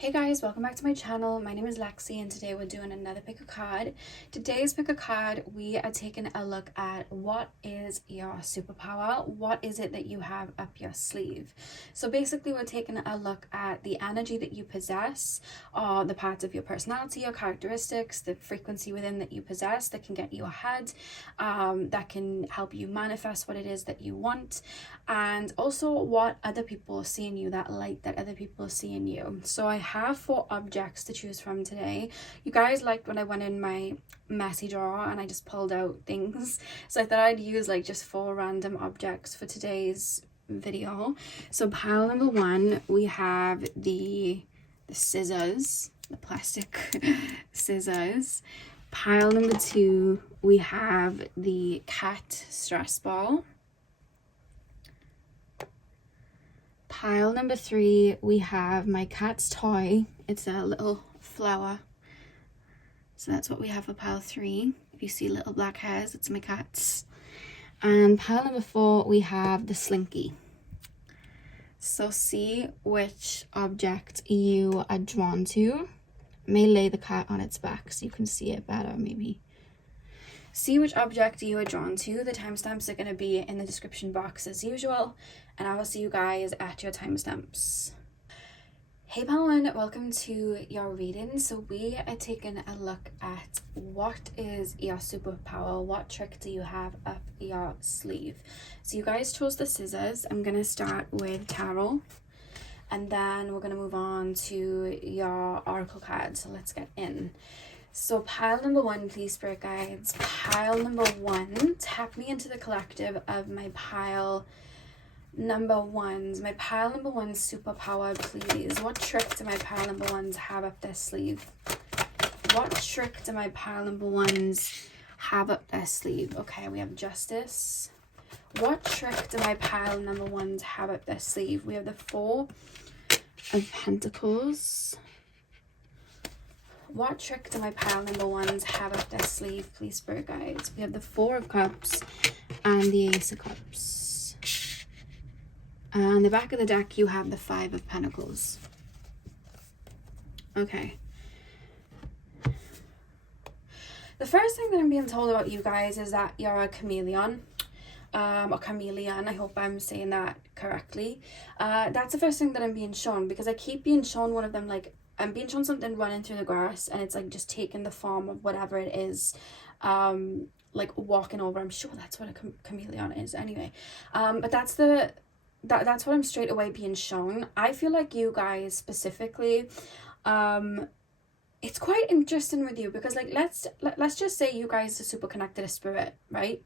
Hey guys, welcome back to my channel. My name is Lexi and today we're doing another pick a card. Today's pick a card, we are taking a look at what is your superpower. What is it that you have up your sleeve? So basically we're taking a look at the energy that you possess, or the parts of your personality or characteristics, the frequency within that you possess that can get you ahead, that can help you manifest what it is that you want, and also what other people see in you, that light that other people see in you. So I have 4 objects to choose from today. You guys liked when I went in my messy drawer and I just pulled out things, so I thought I'd use like just 4 random objects for today's video. So pile number 1, we have the scissors, the plastic scissors. Pile number 2, we have the cat stress ball. Pile number 3, we have my cat's toy. It's a little flower. So that's what we have for pile 3. If you see little black hairs, it's my cat's. And pile number 4, we have the slinky. So see which object you are drawn to. I may lay the cat on its back so you can see it better, maybe. See which object you are drawn to. The timestamps are going to be in the description box as usual, and I will see you guys at your timestamps. Hey Palin, welcome to your reading. So we are taking a look at what is your superpower, what trick do you have up your sleeve. So you guys chose the scissors. I'm going to start with tarot, and then we're going to move on to your oracle card. So let's get in. So pile number 1, please, spirit guides. Pile number 1, tap me into the collective of my pile number 1s. My pile number 1 superpower, please. What trick do my pile number 1s have up their sleeve? What trick do my pile number 1s have up their sleeve? Okay, we have justice. What trick do my pile number 1s have up their sleeve? We have the 4 of Pentacles. What trick do my pile number 1s have up their sleeve, please, spirit guides? We have the 4 of Cups and the Ace of Cups. And on the back of the deck, you have the 5 of Pentacles. Okay. The first thing that I'm being told about you guys is that you're a chameleon. Or chameleon, I hope I'm saying that correctly. That's the first thing that I'm being shown, because I keep being shown one of them, like, I'm being shown something running through the grass and it's like just taking the form of whatever it is, like walking over. I'm sure that's what a chameleon is anyway. But that's what I'm straight away being shown. I feel like you guys specifically, it's quite interesting with you, because like let's just say you guys are super connected to spirit, right?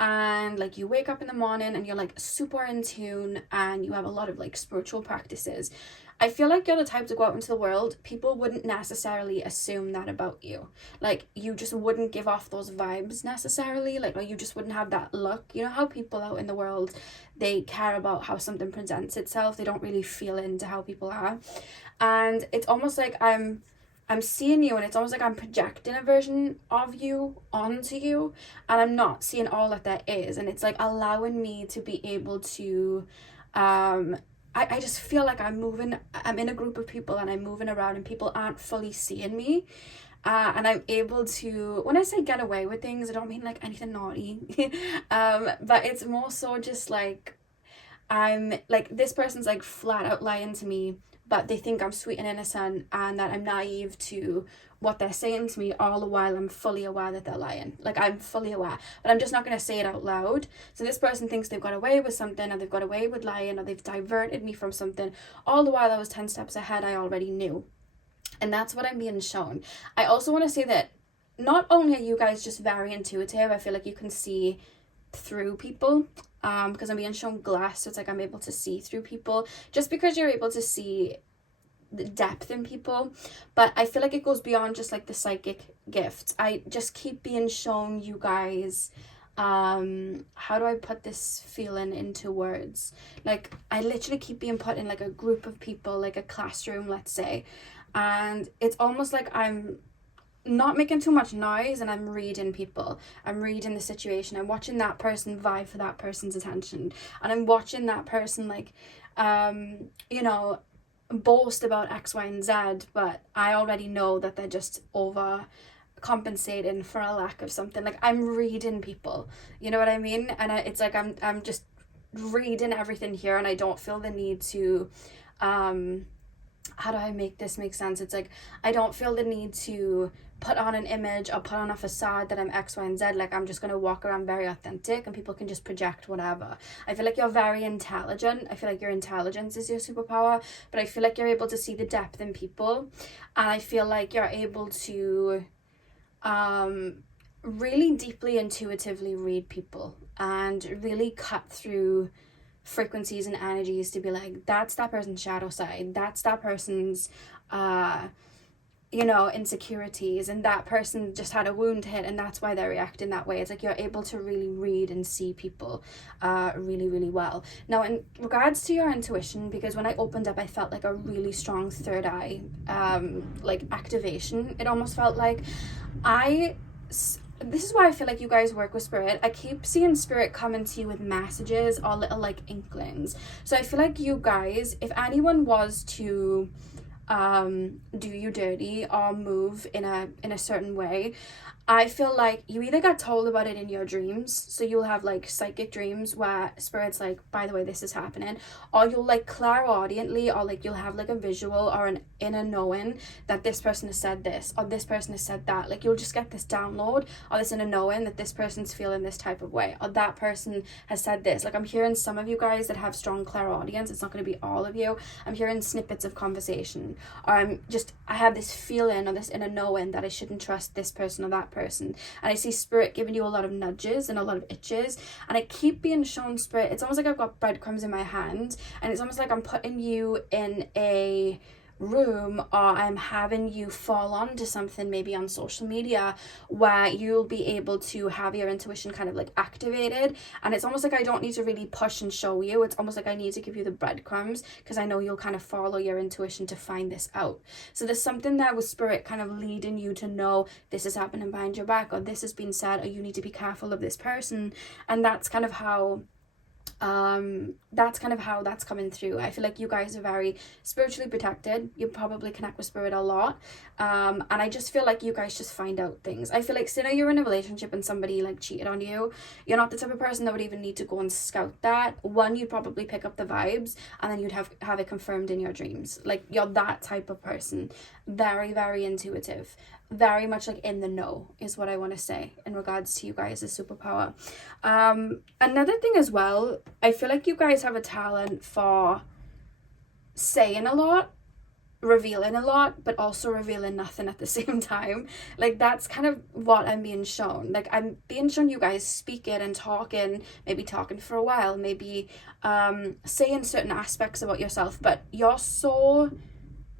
And like you wake up in the morning and you're like super in tune and you have a lot of like spiritual practices. I feel like you're the type to go out into the world. People wouldn't necessarily assume that about you. Like you just wouldn't give off those vibes necessarily. Like you just wouldn't have that look. You know how people out in the world, they care about how something presents itself. They don't really feel into how people are. And it's almost like I'm seeing you, and it's almost like I'm projecting a version of you onto you, and I'm not seeing all that there is. And it's like allowing me to be able to I just feel like I'm in a group of people and I'm moving around and people aren't fully seeing me, and I'm able to, when I say get away with things, I don't mean like anything naughty, but it's more so just like I'm like, this person's like flat out lying to me, but they think I'm sweet and innocent and that I'm naive to what they're saying to me, all the while I'm fully aware that they're lying. Like I'm fully aware, but I'm just not going to say it out loud. So this person thinks they've got away with something, or they've got away with lying, or they've diverted me from something, all the while I was 10 steps ahead. I already knew. And that's what I'm being shown. I also want to say that not only are you guys just very intuitive, I feel like you can see through people, because I'm being shown glass, so it's like I'm able to see through people, just because you're able to see the depth in people. But I feel like it goes beyond just like the psychic gifts. I just keep being shown you guys, how do I put this feeling into words? Like I literally keep being put in like a group of people, like a classroom, let's say, and it's almost like I'm not making too much noise and I'm reading people. I'm reading the situation. I'm watching that person vie for that person's attention, and I'm watching that person like you know, boast about X, Y, and Z, but I already know that they're just overcompensating for a lack of something. Like, I'm reading people, you know what I mean? And it's like I'm just reading everything here, and I don't feel the need to how do I make this make sense? It's like I don't feel the need to put on an image or put on a facade that I'm X, Y, and Z. Like, I'm just going to walk around very authentic and people can just project whatever. I feel like you're very intelligent. I feel like your intelligence is your superpower, but I feel like you're able to see the depth in people, and I feel like you're able to really deeply intuitively read people and really cut through frequencies and energies to be like, that's that person's shadow side, that's that person's insecurities, and that person just had a wound hit and that's why they're reacting that way. It's like you're able to really read and see people really, really well. Now, in regards to your intuition, because when I opened up I felt like a really strong third eye like activation. It almost felt like this is why I feel like you guys work with spirit. I keep seeing spirit coming to you with messages or little like inklings. So I feel like you guys, if anyone was to do you dirty or move in a certain way, I feel like you either get told about it in your dreams, so you'll have like psychic dreams where spirit's like, by the way, this is happening, or you'll like clairaudiently, or like you'll have like a visual or an inner knowing that this person has said this or this person has said that. Like, you'll just get this download or this inner knowing that this person's feeling this type of way or that person has said this. Like, I'm hearing some of you guys that have strong clairaudience. It's not going to be all of you. I'm hearing snippets of conversation, or I have this feeling or this inner knowing that I shouldn't trust this person or that person, and I see spirit giving you a lot of nudges and a lot of itches, and I keep being shown spirit. It's almost like I've got breadcrumbs in my hand, and it's almost like I'm putting you in a room, or I'm having you fall onto something maybe on social media where you'll be able to have your intuition kind of like activated, and it's almost like I don't need to really push and show you. It's almost like I need to give you the breadcrumbs because I know you'll kind of follow your intuition to find this out. So there's something there with spirit kind of leading you to know this is happening behind your back, or this has been said, or you need to be careful of this person. And that's kind of how that's coming through. I feel like you guys are very spiritually protected. You probably connect with spirit a lot, and I just feel like you guys just find out things. I feel like, say now you're in a relationship and somebody like cheated on you, you're not the type of person that would even need to go and scout that. One, you'd probably pick up the vibes, and then you'd have it confirmed in your dreams. Like, you're that type of person. Very, very intuitive, very much like in the know is what I want to say in regards to you guys' superpower. Another thing as well, I feel like you guys have a talent for saying a lot, revealing a lot, but also revealing nothing at the same time. Like, that's kind of what I'm being shown. Like, I'm being shown you guys speaking and talking, maybe talking for a while, maybe saying certain aspects about yourself, but you're so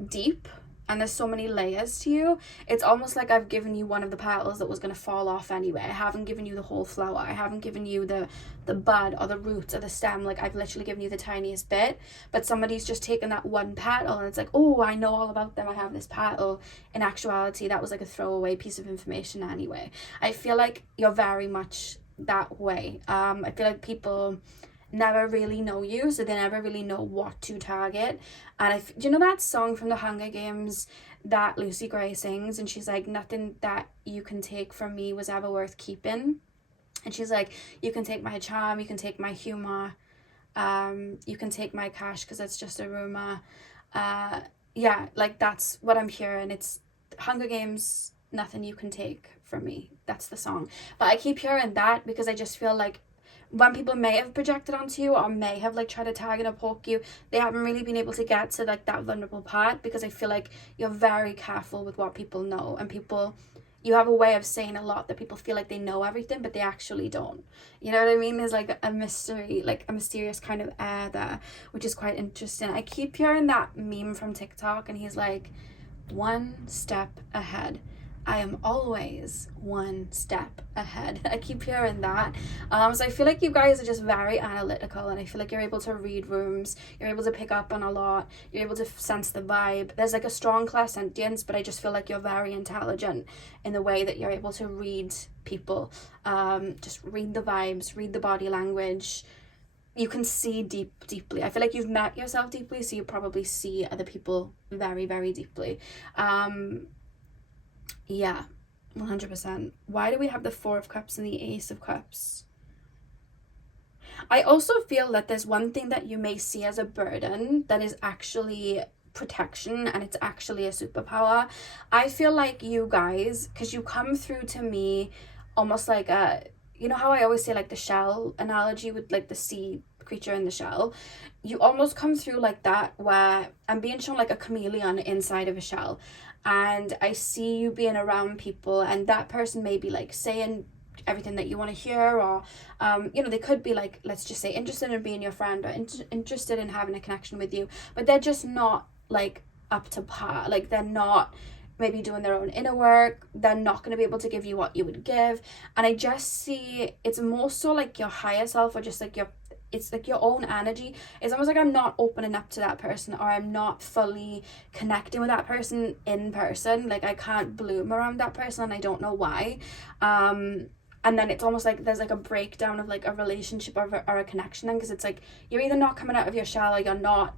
deep and there's so many layers to you. It's almost like I've given you one of the petals that was going to fall off anyway. I haven't given you the whole flower. I haven't given you the bud or the root or the stem. Like, I've literally given you the tiniest bit, but somebody's just taken that one petal and it's like, oh, I know all about them, I have this petal. In actuality, that was like a throwaway piece of information anyway. I feel like you're very much that way. I feel like people never really know you, so they never really know what to target. And do you know that song from the Hunger Games that Lucy Gray sings, and she's like, nothing that you can take from me was ever worth keeping, and she's like, you can take my charm, you can take my humor, you can take my cash because it's just a rumor. Yeah, like, that's what I'm hearing. It's Hunger Games, nothing you can take from me. That's the song. But I keep hearing that because I just feel like when people may have projected onto you or may have like tried to target or poke you, they haven't really been able to get to like that vulnerable part, because I feel like you're very careful with what people know, and you have a way of saying a lot that people feel like they know everything, but they actually don't. You know what I mean? There's like a mystery, like a mysterious kind of air there, which is quite interesting. I keep hearing that meme from TikTok, and he's like, one step ahead. I am always one step ahead. I keep hearing that. So I feel like you guys are just very analytical, and I feel like you're able to read rooms, you're able to pick up on a lot, you're able to sense the vibe. There's like a strong clairsentience, but I just feel like you're very intelligent in the way that you're able to read people. Just read the vibes, read the body language, you can see deeply. I feel like you've met yourself deeply, so you probably see other people very, very deeply. Yeah, 100%. Why do we have the Four of Cups and the Ace of Cups? I also feel that there's one thing that you may see as a burden that is actually protection, and it's actually a superpower. I feel like you guys, because you come through to me almost like a, you know how I always say like the shell analogy with like the sea creature in the shell, you almost come through like that, where I'm being shown like a chameleon inside of a shell, and I see you being around people, and that person may be like saying everything that you want to hear, or you know, they could be like, let's just say, interested in being your friend, or interested in having a connection with you, but they're just not like up to par. Like, they're not maybe doing their own inner work, they're not going to be able to give you what you would give. And I just see it's more so like your higher self, or just like your, it's like your own energy. It's almost like I'm not opening up to that person, or I'm not fully connecting with that person in person. Like, I can't bloom around that person, and I don't know why. And then it's almost like there's like a breakdown of like a relationship or a connection then, because it's like you're either not coming out of your shell, or you're not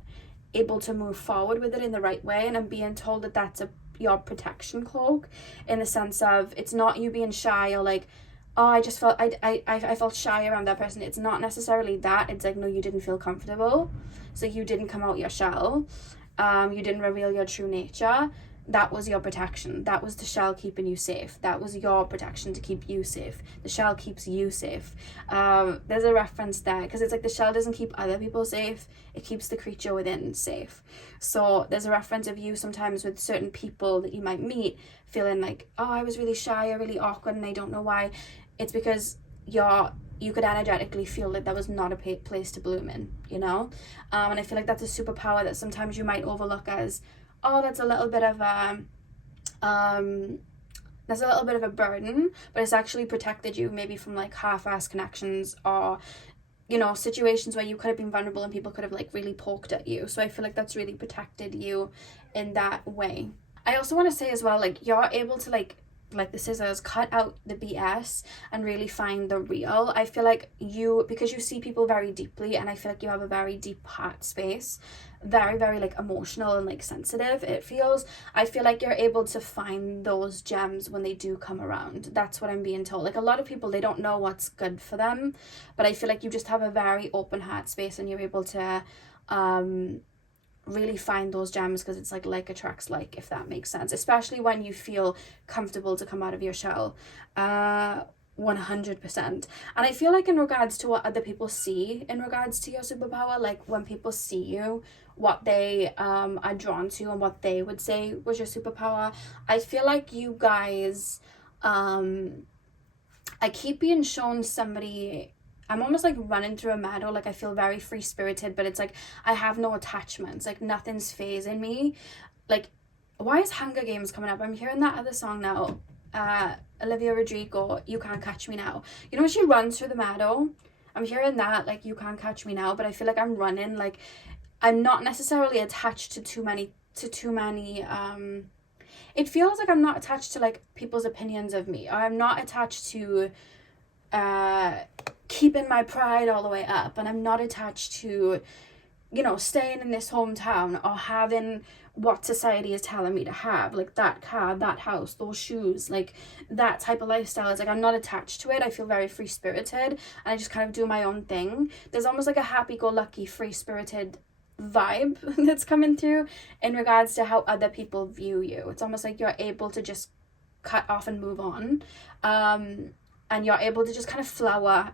able to move forward with it in the right way. And I'm being told that that's your protection cloak, in the sense of it's not you being shy, or like, oh, I just felt I felt shy around that person. It's not necessarily that. It's like, no, you didn't feel comfortable, so you didn't come out your shell, you didn't reveal your true nature. That was your protection. That was the shell keeping you safe. That was your protection to keep you safe. The shell keeps you safe. There's a reference there, because it's like the shell doesn't keep other people safe, it keeps the creature within safe. So there's a reference of you sometimes with certain people that you might meet feeling like, oh, I was really shy or really awkward and I don't know why. It's because you could energetically feel that there was not a place to bloom in, you know? And I feel like that's a superpower that sometimes you might overlook as, oh, that's a little bit of a burden, but it's actually protected you maybe from like half-assed connections, or, you know, situations where you could have been vulnerable and people could have like really poked at you. So I feel like that's really protected you in that way. I also want to say as well, like, you're able to like the scissors, cut out the BS and really find the real. I feel like because you see people very deeply, and I feel like you have a very deep heart space, very, very like emotional and like sensitive, it feels. I feel like you're able to find those gems when they do come around. That's what I'm being told. Like, a lot of people, they don't know what's good for them, but I feel like you just have a very open heart space, and you're able to really find those gems, because it's like attracts like, if that makes sense, especially when you feel comfortable to come out of your shell. 100%. And I feel like in regards to what other people see in regards to your superpower, like when people see you, what they are drawn to and what they would say was your superpower, I feel like you guys, I keep being shown somebody, I'm almost like running through a meadow, like I feel very free-spirited, but it's like I have no attachments, like nothing's phasing me. Like, why is Hunger Games coming up? I'm hearing that other song now, Olivia Rodrigo, You Can't Catch Me Now. You know when she runs through the meadow? I'm hearing that, like, You Can't Catch Me Now, but I feel like I'm running, like, I'm not necessarily attached to too many, it feels like I'm not attached to like people's opinions of me, or I'm not attached to keeping my pride all the way up, and I'm not attached to, you know, staying in this hometown, or having what society is telling me to have, like that car, that house, those shoes, like that type of lifestyle. It's like I'm not attached to it. I feel very free-spirited, and I just kind of do my own thing. There's almost like a happy-go-lucky, free-spirited vibe that's coming through in regards to how other people view you. It's almost like you're able to just cut off and move on, and you're able to just kind of flower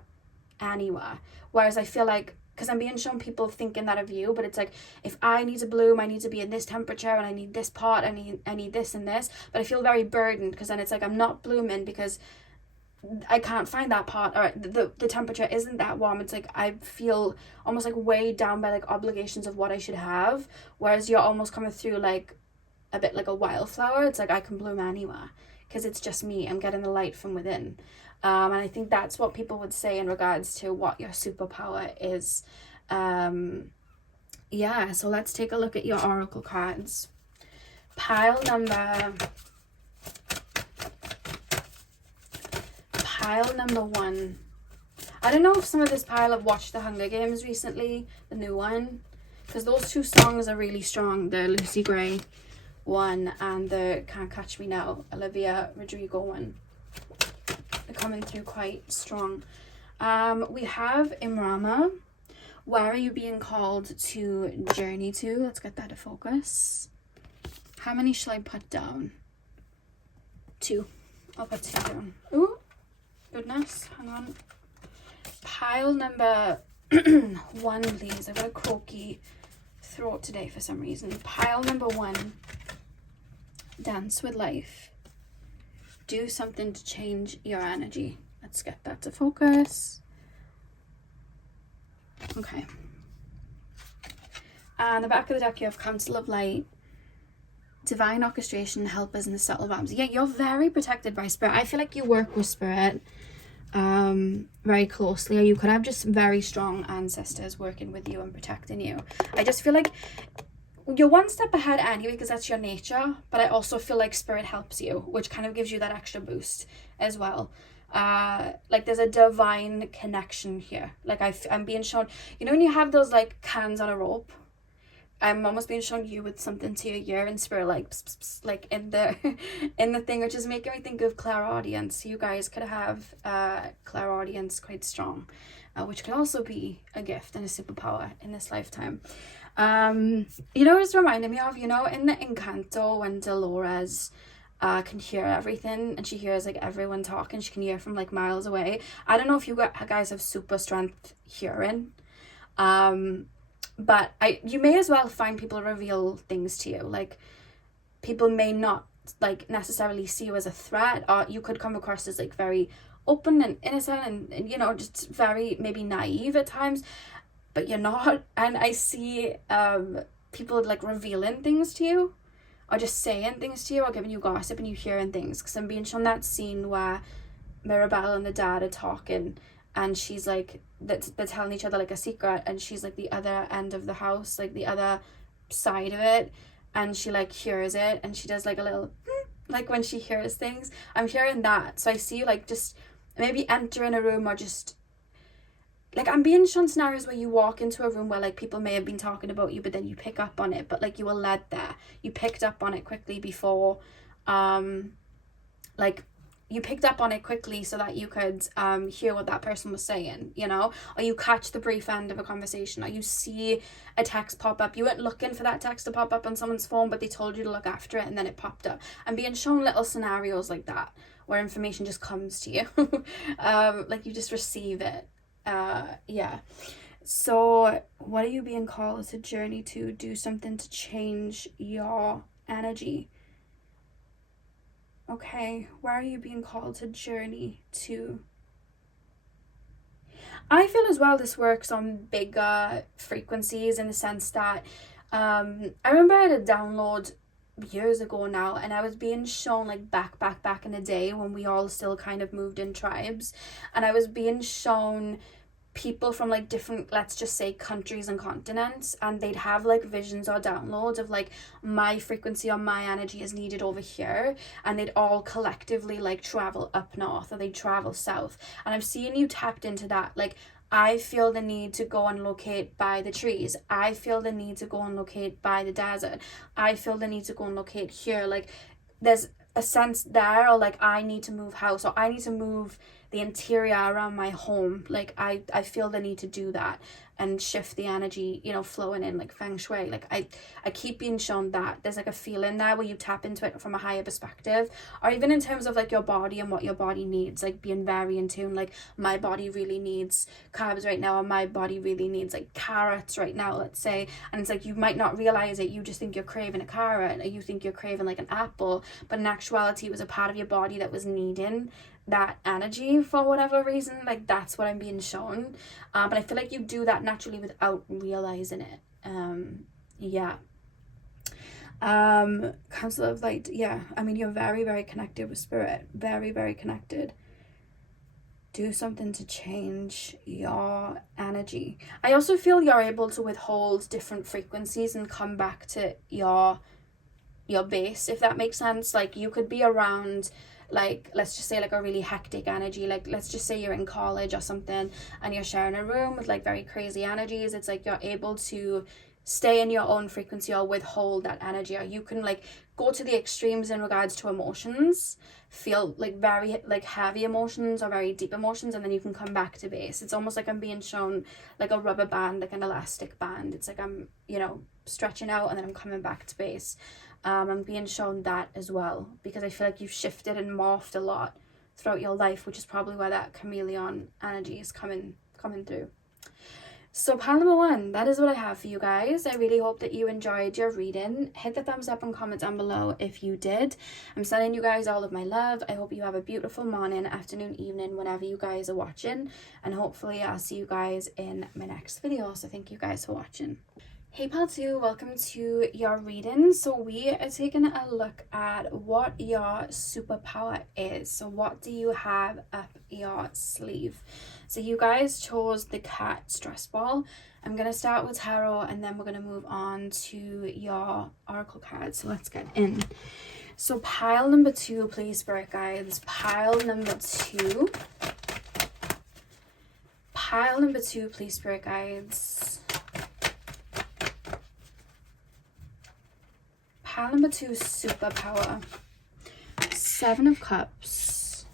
anywhere. Whereas I feel like, because I'm being shown people thinking that of you, but it's like, if I need to bloom, I need to be in this temperature, and I need this part, I need this and this, but I feel very burdened, because then it's like I'm not blooming because I can't find that part, or the temperature isn't that warm. It's like I feel almost like weighed down by like obligations of what I should have, whereas you're almost coming through like a bit like a wildflower. It's like I can bloom anywhere, because it's just me. I'm getting the light from within. And I think that's what people would say in regards to what your superpower is. Yeah, so let's take a look at your oracle cards. Pile number 1. I don't know if some of this pile have watched the Hunger Games recently, the new one, because those 2 songs are really strong, the Lucy Gray one and the Can't Catch Me Now, Olivia Rodrigo one. They're coming through quite strong. We have Imrama. Where are you being called to journey to? Let's get that to focus. How many shall I put down? 2. I'll put 2 down. Ooh, goodness. Hang on. Pile number 1, please. I've got a croaky throat today for some reason. Pile number 1. Dance with life. Do something to change your energy. Let's get that to focus. Okay. And the back of the deck you have Council of Light, Divine Orchestration, Helpers, and the Subtle Realms. Yeah, you're very protected by Spirit. I feel like you work with Spirit very closely, or you could have just very strong ancestors working with you and protecting you. I just feel like you're one step ahead anyway because that's your nature, but I also feel like Spirit helps you, which kind of gives you that extra boost as well. Like there's a divine connection here. Like I'm being shown, you know when you have those like cans on a rope, I'm almost being shown you with something to your ear and Spirit like pss, pss, pss, like in the in the thing, which is making me think of clairaudience. You guys could have clairaudience quite strong, which could also be a gift and a superpower in this lifetime. You know, it's reminding me of, you know, in the Encanto when Dolores can hear everything and she hears like everyone talking, she can hear from like miles away. I don't know if you guys have super strength hearing, but you may as well find people reveal things to you. Like people may not like necessarily see you as a threat, or you could come across as like very open and innocent and you know, just very maybe naive at times, but you're not. And I see people like revealing things to you or just saying things to you or giving you gossip and you hearing things, because I'm being shown that scene where Mirabelle and the dad are talking and she's like they're telling each other like a secret and she's like the other end of the house, like the other side of it, and she like hears it and she does like a little like when she hears things. I'm hearing that, so I see you like just maybe entering a room or just like I'm being shown scenarios where you walk into a room where like people may have been talking about you, but then you pick up on it, but like you were led there, you picked up on it quickly before like you picked up on it quickly so that you could hear what that person was saying, you know, or you catch the brief end of a conversation, or you see a text pop up. You weren't looking for that text to pop up on someone's phone, but they told you to look after it and then it popped up. I'm being shown little scenarios like that where information just comes to you. Like you just receive it. Yeah. So what are you being called to journey to? Do something to change your energy. Okay, where are you being called to journey to? I feel as well this works on bigger frequencies in the sense that I remember I had a download years ago now, and I was being shown like back in the day when we all still kind of moved in tribes, and I was being shown people from like different, let's just say, countries and continents, and they'd have like visions or downloads of like my frequency or my energy is needed over here, and they'd all collectively like travel up north or they'd travel south. And I'm seeing you tapped into that. Like I feel the need to go and locate by the trees. I feel the need to go and locate by the desert. I feel the need to go and locate here. Like there's a sense there, or like I need to move house, or I need to move the interior around my home. Like I feel the need to do that and shift the energy, you know, flowing in like feng shui. Like I keep being shown that there's like a feeling there where you tap into it from a higher perspective, or even in terms of like your body and what your body needs, like being very in tune. Like my body really needs carbs right now, or my body really needs like carrots right now, let's say. And it's like you might not realize it, you just think you're craving a carrot, or you think you're craving like an apple, but in actuality it was a part of your body that was needing that energy for whatever reason. Like that's what I'm being shown, but I feel like you do that naturally without realizing it. Yeah. Council of Light, yeah, I mean you're very, very connected with spirit, very, very connected. Do something to change your energy. I also feel you're able to withhold different frequencies and come back to your base, if that makes sense. Like you could be around, like, let's just say like a really hectic energy, like let's just say you're in college or something and you're sharing a room with like very crazy energies, it's like you're able to stay in your own frequency or withhold that energy, or you can like go to the extremes in regards to emotions, feel like very like heavy emotions or very deep emotions, and then you can come back to base. It's almost like I'm being shown like a rubber band, like an elastic band. It's like I'm, you know, stretching out and then I'm coming back to base. I'm being shown that as well, because I feel like you've shifted and morphed a lot throughout your life, which is probably where that chameleon energy is coming through. So pile number 1, that is what I have for you guys. I really hope that you enjoyed your reading. Hit the thumbs up and comment down below if you did. I'm sending you guys all of my love. I hope you have a beautiful morning, afternoon, evening, whenever you guys are watching. And hopefully I'll see you guys in my next video. So thank you guys for watching. Hey pal 2, welcome to your reading. So we are taking a look at what your superpower is. So what do you have up your sleeve? So you guys chose the cat stress ball. I'm going to start with tarot and then we're going to move on to your oracle cards. So let's get in. So pile number 2, please, spirit guides. Pile number 2. Pile number 2, please, spirit guides. Pile number 2, superpower. 7 of Cups.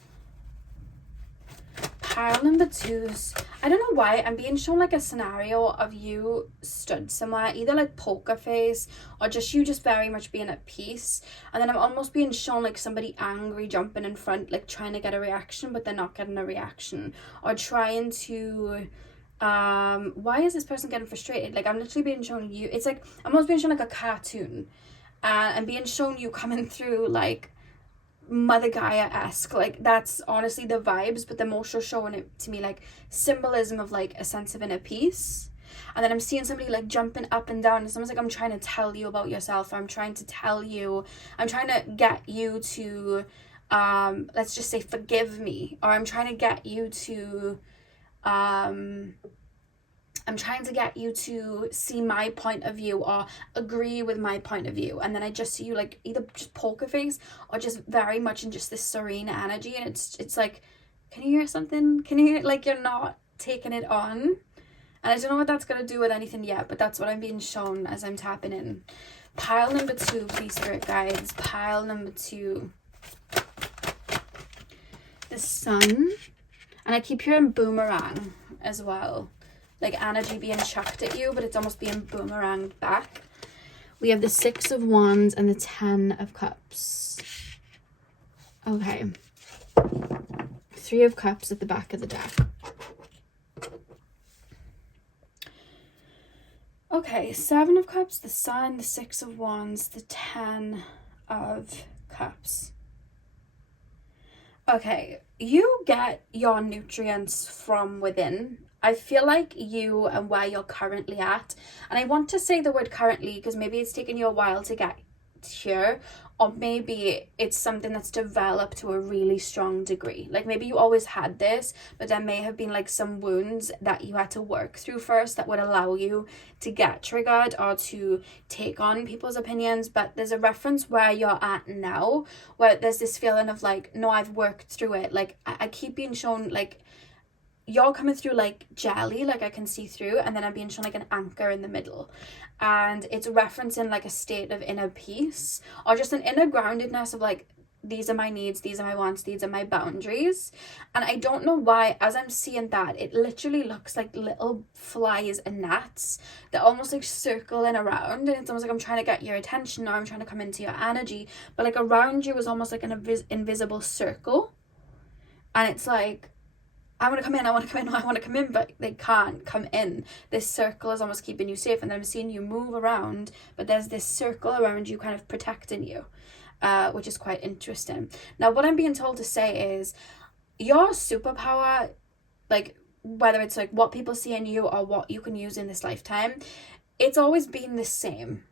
Pile number 2's, I don't know why I'm being shown like a scenario of you stood somewhere, either like poker face or just you just very much being at peace, and then I'm almost being shown like somebody angry jumping in front, like trying to get a reaction but they're not getting a reaction, or trying to why is this person getting frustrated? Like I'm literally being shown you, it's like I'm almost being shown like a cartoon, and I'm being shown you coming through like Mother Gaia-esque. Like that's honestly the vibes, but they're also showing it to me like symbolism of like a sense of inner peace. And then I'm seeing somebody like jumping up and down. It's almost like I'm trying to tell you about yourself, or I'm trying to get you to let's just say forgive me, or I'm trying to get you to see my point of view or agree with my point of view. And then I just see you like either just poker face or just very much in just this serene energy. And it's like, can you hear something? Can you hear, like you're not taking it on? And I don't know what that's going to do with anything yet, but that's what I'm being shown as I'm tapping in. Pile number 2, please, spirit guides. Pile number 2. The Sun. And I keep hearing boomerang as well. Like energy being chucked at you, but it's almost being boomeranged back. We have the 6 of Wands and the 10 of Cups. Okay. 3 of Cups at the back of the deck. Okay, 7 of Cups, the Sun, the 6 of Wands, the 10 of Cups. Okay, you get your nutrients from within. I feel like you and where you're currently at, and I want to say the word currently because maybe it's taken you a while to get here, or maybe it's something that's developed to a really strong degree. Like maybe you always had this, but there may have been like some wounds that you had to work through first that would allow you to get triggered or to take on people's opinions. But there's a reference where you're at now, where there's this feeling of like, no, I've worked through it. Like I keep being shown like you're coming through like jelly, like I can see through, and then I'm being shown like an anchor in the middle, and it's referencing like a state of inner peace or just an inner groundedness of like, these are my needs, these are my wants, these are my boundaries. And I don't know why, as I'm seeing that, it literally looks like little flies and gnats that almost like circling around, and it's almost like I'm trying to get your attention or I'm trying to come into your energy, but like around you is almost like an invisible circle, and it's like, I want to come in, but they can't come in. This circle is almost keeping you safe, and then I'm seeing you move around, but there's this circle around you kind of protecting you, which is quite interesting. Now, what I'm being told to say is your superpower, like whether it's like what people see in you or what you can use in this lifetime, it's always been the same.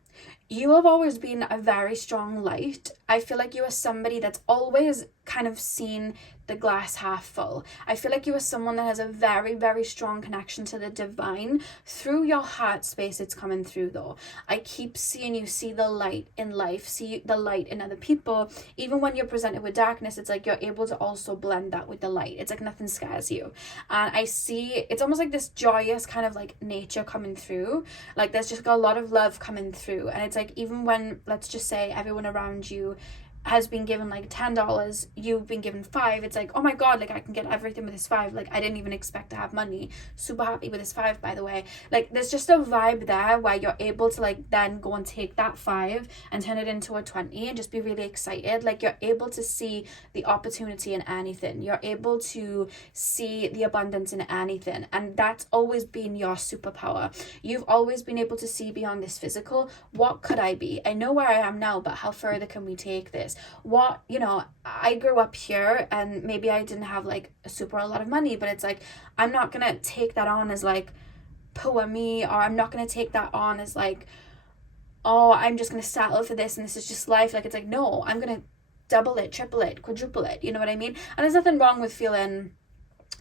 You have always been a very strong light. I feel like you are somebody that's always kind of seen the glass half full. I feel like you are someone that has a very, very strong connection to the divine. Through your heart space, it's coming through though. I keep seeing you see the light in life, see the light in other people. Even when you're presented with darkness, it's like you're able to also blend that with the light. It's like nothing scares you. And I see, it's almost like this joyous kind of like nature coming through. Like there's just a lot of love coming through. And it's like, even when, let's just say, everyone around you has been given like $10, you've been given $5, it's like, oh my god, like I can get everything with this $5, like I didn't even expect to have money, super happy with this $5, by the way. Like there's just a vibe there where you're able to like then go and take that $5 and turn it into a 20 and just be really excited. Like you're able to see the opportunity in anything, you're able to see the abundance in anything, and that's always been your superpower. You've always been able to see beyond this physical. What could I be? I know where I am now, but how further can we take this? What, you know, I grew up here and maybe I didn't have like a lot of money, but it's like, I'm not gonna take that on as like poor me, or I'm not gonna take that on as like, oh, I'm just gonna settle for this and this is just life. Like it's like, no, I'm gonna double it, triple it, quadruple it, you know what I mean? And there's nothing wrong with feeling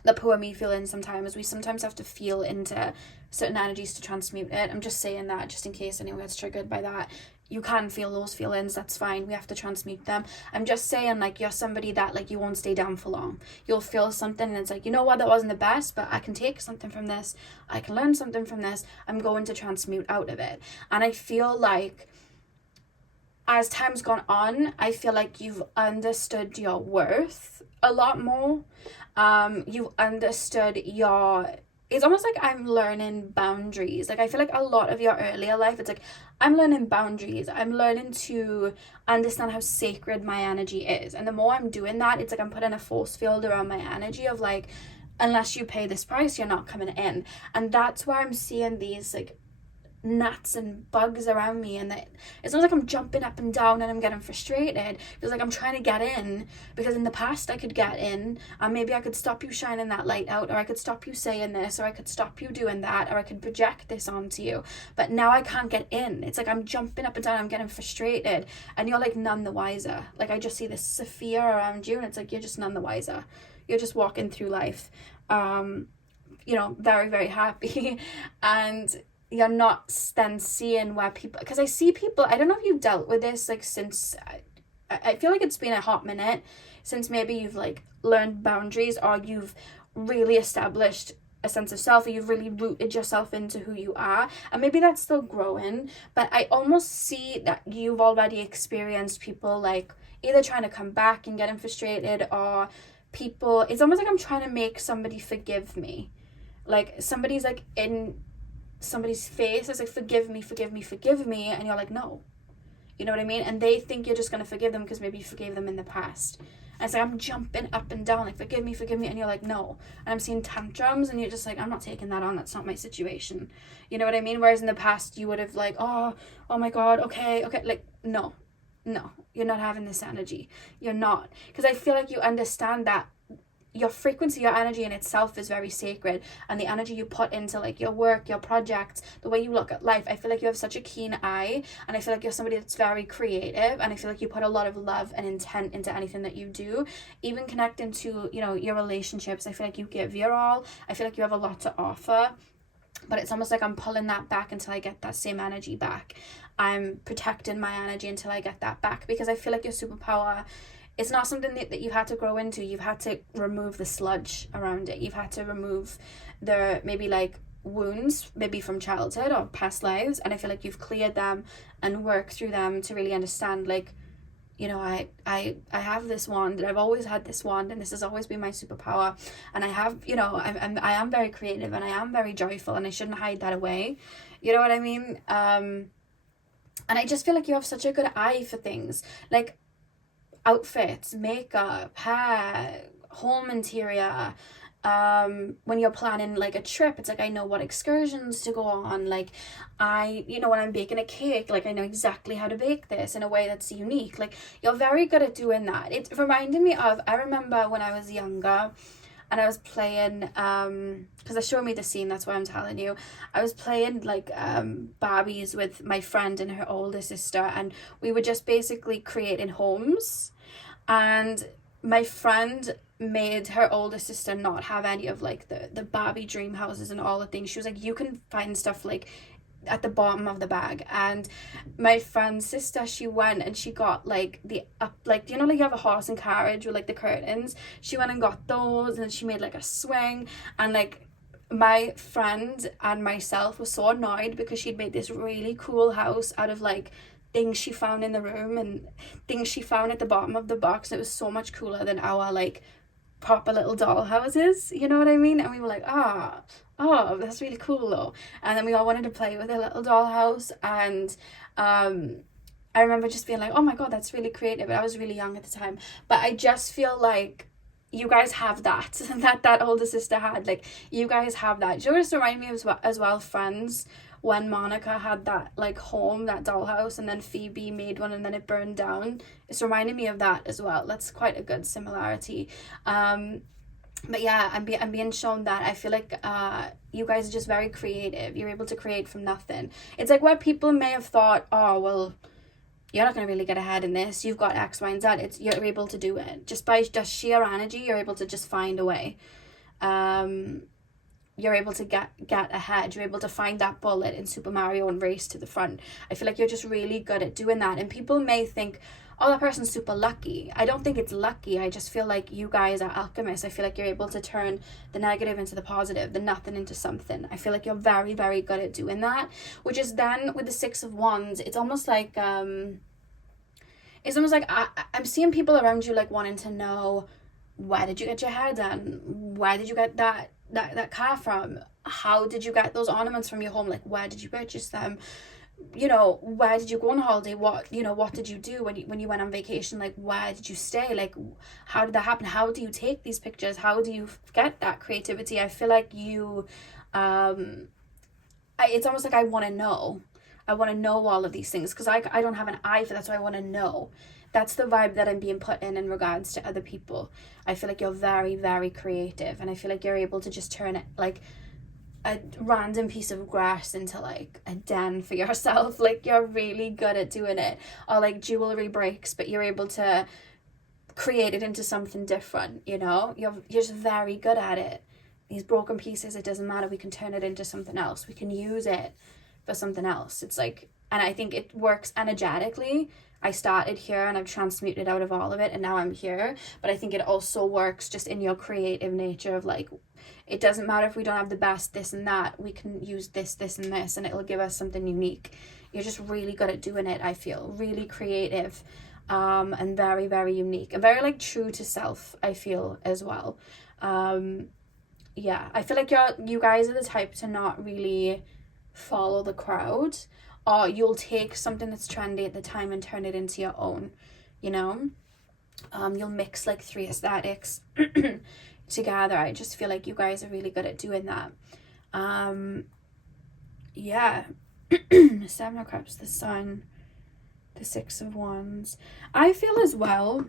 the poor me feeling. Sometimes we have to feel into certain energies to transmute it. I'm just saying that just in case anyone gets triggered by that. You can feel those feelings, that's fine, we have to transmute them. I'm just saying, like, you're somebody that like you won't stay down for long. You'll feel something and it's like, you know what, that wasn't the best, but I can take something from this, I can learn something from this, I'm going to transmute out of it. And I feel like as time's gone on, I feel like you've understood your worth a lot more. You've understood it's almost like I'm learning boundaries. Like I feel like a lot of your earlier life, it's like I'm learning boundaries. I'm learning to understand how sacred my energy is. And the more I'm doing that, it's like I'm putting a force field around my energy of like, unless you pay this price, you're not coming in. And that's why I'm seeing these like gnats and bugs around me, and that it's not like I'm jumping up and down and I'm getting frustrated. It's like I'm trying to get in, because in the past I could get in and maybe I could stop you shining that light out, or I could stop you saying this, or I could stop you doing that, or I could project this onto you. But now I can't get in. It's like I'm jumping up and down, I'm getting frustrated, and you're like none the wiser. Like I just see this sphere around you and it's like you're just none the wiser. You're just walking through life you know, very, very happy. And you're not then seeing where people, because I see people, I don't know if you've dealt with this like since, I feel like it's been a hot minute since maybe you've like learned boundaries, or you've really established a sense of self, or you've really rooted yourself into who you are, and maybe that's still growing. But I almost see that you've already experienced people like either trying to come back and getting frustrated, or people, it's almost like I'm trying to make somebody forgive me, like somebody's like in somebody's face, it's like forgive me, and you're like no, you know what I mean? And they think you're just going to forgive them because maybe you forgave them in the past. And it's like I'm jumping up and down like forgive me, and you're like no. And I'm seeing tantrums and you're just like, I'm not taking that on, that's not my situation, you know what I mean? Whereas in the past you would have like, oh my god, okay, like no, you're not having this energy, you're not. Because I feel like you understand that your frequency, your energy in itself is very sacred, and the energy you put into like your work, your projects, the way you look at life, I feel like you have such a keen eye, and I feel like you're somebody that's very creative, and I feel like you put a lot of love and intent into anything that you do, even connecting to, you know, your relationships. I feel like you give your all. I feel like you have a lot to offer, but it's almost like I'm pulling that back until I get that same energy back. I'm protecting my energy until I get that back, because I feel like your superpower, it's not something that you've had to grow into. You've had to remove the sludge around it. You've had to remove the maybe like wounds, maybe from childhood or past lives, and I feel like you've cleared them and worked through them to really understand, like, you know, I have this wand, and I've always had this wand, and this has always been my superpower, and I have, you know, I am very creative, and I am very joyful, and I shouldn't hide that away, you know what I mean? And I just feel like you have such a good eye for things like outfits, makeup, hair, home interior. When you're planning like a trip, it's like I know what excursions to go on. Like you know, when I'm baking a cake, like I know exactly how to bake this in a way that's unique. Like you're very good at doing that. It reminded me of, I remember when I was younger and I was playing, because they showed me the scene, that's why I'm telling you. I was playing like Barbies with my friend and her older sister, and we were just basically creating homes. And my friend made her older sister not have any of like the Barbie dream houses and all the things. She was like, you can find stuff like at the bottom of the bag. And my friend's sister, she went and she got like the up, like, you know, like you have a horse and carriage with like the curtains, she went and got those, and she made like a swing. And like my friend and myself were so annoyed because she'd made this really cool house out of like things she found in the room and things she found at the bottom of the box. It was so much cooler than our like proper little doll houses, you know what I mean? And we were like, oh, that's really cool though. And then we all wanted to play with a little dollhouse. And I remember just being like, oh my god, that's really creative. But I was really young at the time. But I just feel like you guys have that that older sister had. Like, you guys have that. Do you know what this reminded me of as well, Friends, when Monica had that like home, that dollhouse, and then Phoebe made one and then it burned down? It's reminding me of that as well. That's quite a good similarity. But yeah, I'm being shown that I feel like you guys are just very creative. You're able to create from nothing. It's like where people may have thought, oh, well, you're not going to really get ahead in this. You've got X, Y, and Z. You're able to do it. Just by just sheer energy, you're able to just find a way. You're able to get ahead. You're able to find that bullet in Super Mario and race to the front. I feel like you're just really good at doing that. And people may think, oh, that person's super lucky. I don't think it's lucky. I just feel like you guys are alchemists. I feel like you're able to turn the negative into the positive, the nothing into something. I feel like you're very, very good at doing that. Which is then with the Six of Wands, it's almost like I'm seeing people around you like wanting to know, where did you get your hair done? Where did you get that car from? How did you get those ornaments from your home? Like, where did you purchase them? You know, where did you go on holiday? What did you do when you went on vacation? Like, where did you stay? Like, how did that happen? How do you take these pictures? How do you get that creativity? I feel like you it's almost like I want to know all of these things, because I don't have an eye for that, so I want to know. That's the vibe that I'm being put in regards to other people. I feel like you're very, very creative, and I feel like you're able to just turn it like a random piece of grass into like a den for yourself. Like, you're really good at doing it. Or like jewelry breaks, but you're able to create it into something different, you know? You're just very good at it. These broken pieces, it doesn't matter, we can turn it into something else. We can use it for something else. It's like, and I think it works energetically. I started here and I've transmuted out of all of it and now I'm here. But I think it also works just in your creative nature of like, it doesn't matter if we don't have the best this and that, we can use this and this, and it'll give us something unique. You're just really good at doing it, I feel. Really creative, and very, very unique. And very like true to self, I feel, as well. Yeah, I feel like you guys are the type to not really follow the crowd, or you'll take something that's trendy at the time and turn it into your own, you know? You'll mix like 3 aesthetics together. I just feel like you guys are really good at doing that. Yeah. 7 of Cups, the Sun, the 6 of Wands. I feel as well,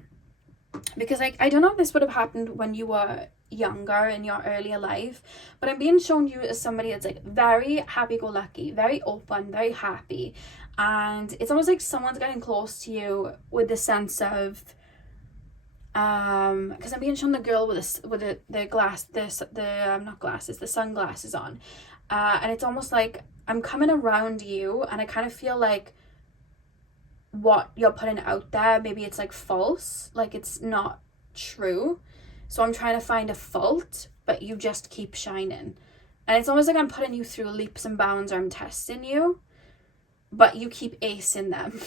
because like, I don't know if this would have happened when you were younger in your earlier life, but I'm being shown you as somebody that's like very happy-go-lucky, very open, very happy, and it's almost like someone's getting close to you with the sense of because I'm being shown the girl with the sunglasses on, and it's almost like I'm coming around you and I kind of feel like what you're putting out there, maybe it's like false, like it's not true. So I'm trying to find a fault, but you just keep shining. And it's almost like I'm putting you through leaps and bounds, or I'm testing you, but you keep acing them.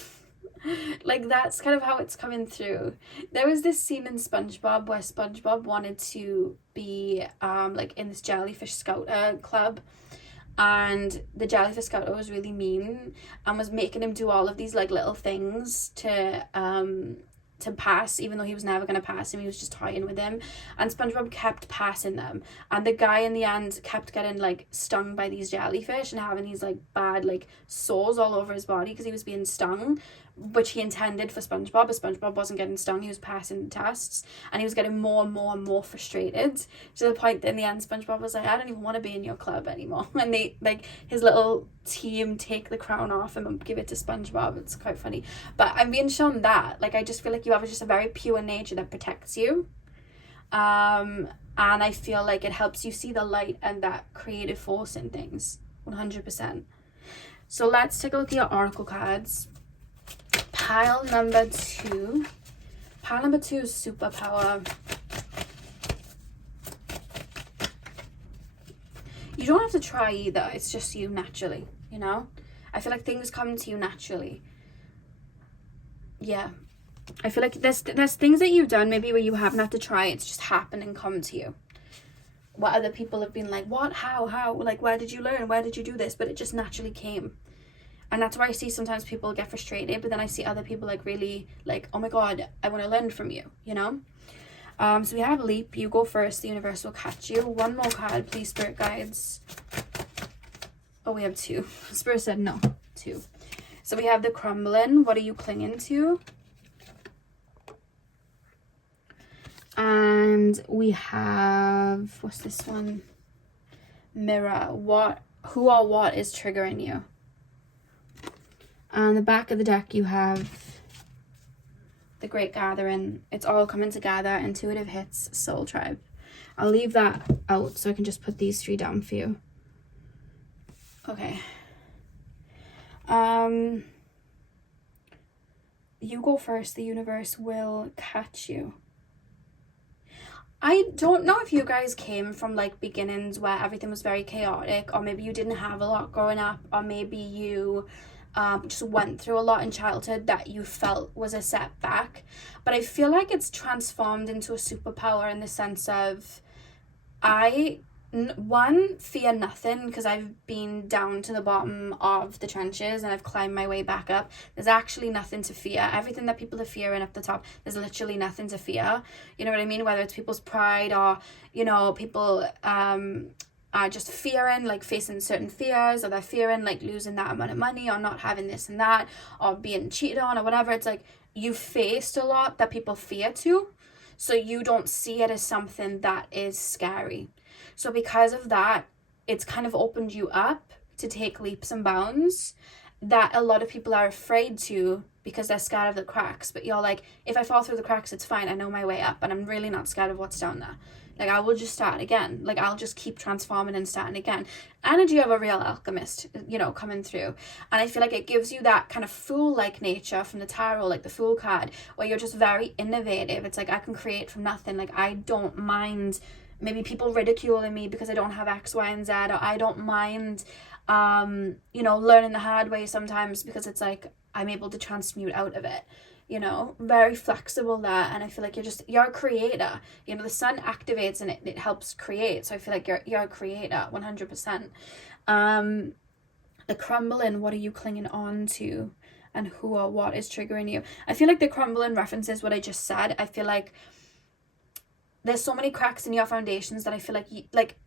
Like, that's kind of how it's coming through. There was this scene in SpongeBob where SpongeBob wanted to be like in this jellyfish scouter club, and the jellyfish scouter was really mean and was making him do all of these like little things to pass, even though he was never going to pass him. He was just toying with him, and SpongeBob kept passing them, and the guy in the end kept getting like stung by these jellyfish and having these like bad like sores all over his body because he was being stung, which he intended for SpongeBob, but SpongeBob wasn't getting stung. He was passing the tests, and he was getting more and more and more frustrated, to the point that in the end SpongeBob was like, I don't even want to be in your club anymore. And they like, his little team take the crown off him and give it to SpongeBob. It's quite funny. But I'm being shown that, like, I just feel like you have just a very pure nature that protects you, And I feel like it helps you see the light and that creative force in things, 100%. So let's take a look at your oracle cards. Pile number 2. Pile number 2 is superpower. You don't have to try either. It's just you naturally, you know? I feel like things come to you naturally. Yeah. I feel like there's things that you've done maybe where you haven't had to try. It's just happened and come to you. What other people have been like, what, how, like, where did you learn? Where did you do this? But it just naturally came. And that's why I see sometimes people get frustrated, but then I see other people like really like, oh my God, I want to learn from you, you know? So we have leap. You go first. The universe will catch you. One more card, please, spirit guides. Oh, we have 2. Spirit said no. 2. So we have the crumbling. What are you clinging to? And we have, what's this one? Mirror. Who or what is triggering you? On the back of the deck, you have the Great Gathering. It's all coming together. Intuitive hits. Soul Tribe. I'll leave that out so I can just put these 3 down for you. Okay. You go first. The universe will catch you. I don't know if you guys came from like beginnings where everything was very chaotic, or maybe you didn't have a lot growing up, or maybe you just went through a lot in childhood that you felt was a setback. But I feel like it's transformed into a superpower in the sense of fear nothing, because I've been down to the bottom of the trenches and I've climbed my way back up. There's actually nothing to fear. Everything that people are fearing up the top, there's literally nothing to fear. You know what I mean? Whether it's people's pride or, you know, people are just fearing, like facing certain fears, or they're fearing like losing that amount of money, or not having this and that, or being cheated on, or whatever. It's like you faced a lot that people fear too, so you don't see it as something that is scary. So because of that, it's kind of opened you up to take leaps and bounds that a lot of people are afraid to, because they're scared of the cracks. But you're like, if I fall through the cracks, it's fine. I know my way up, and I'm really not scared of what's down there. Like, I will just start again. Like, I'll just keep transforming and starting again. Energy of a real alchemist, you know, coming through. And I feel like it gives you that kind of fool-like nature from the tarot, like the Fool card, where you're just very innovative. It's like, I can create from nothing. Like, I don't mind maybe people ridiculing me because I don't have X, Y, and Z, or I don't mind, you know, learning the hard way sometimes, because it's like, I'm able to transmute out of it. You know, very flexible there. And I feel like you're a creator. You know, the sun activates and it helps create. So I feel like you're a creator, 100%. The crumbling, what are you clinging on to? And who or what is triggering you? I feel like the crumbling references what I just said. I feel like there's so many cracks in your foundations that I feel like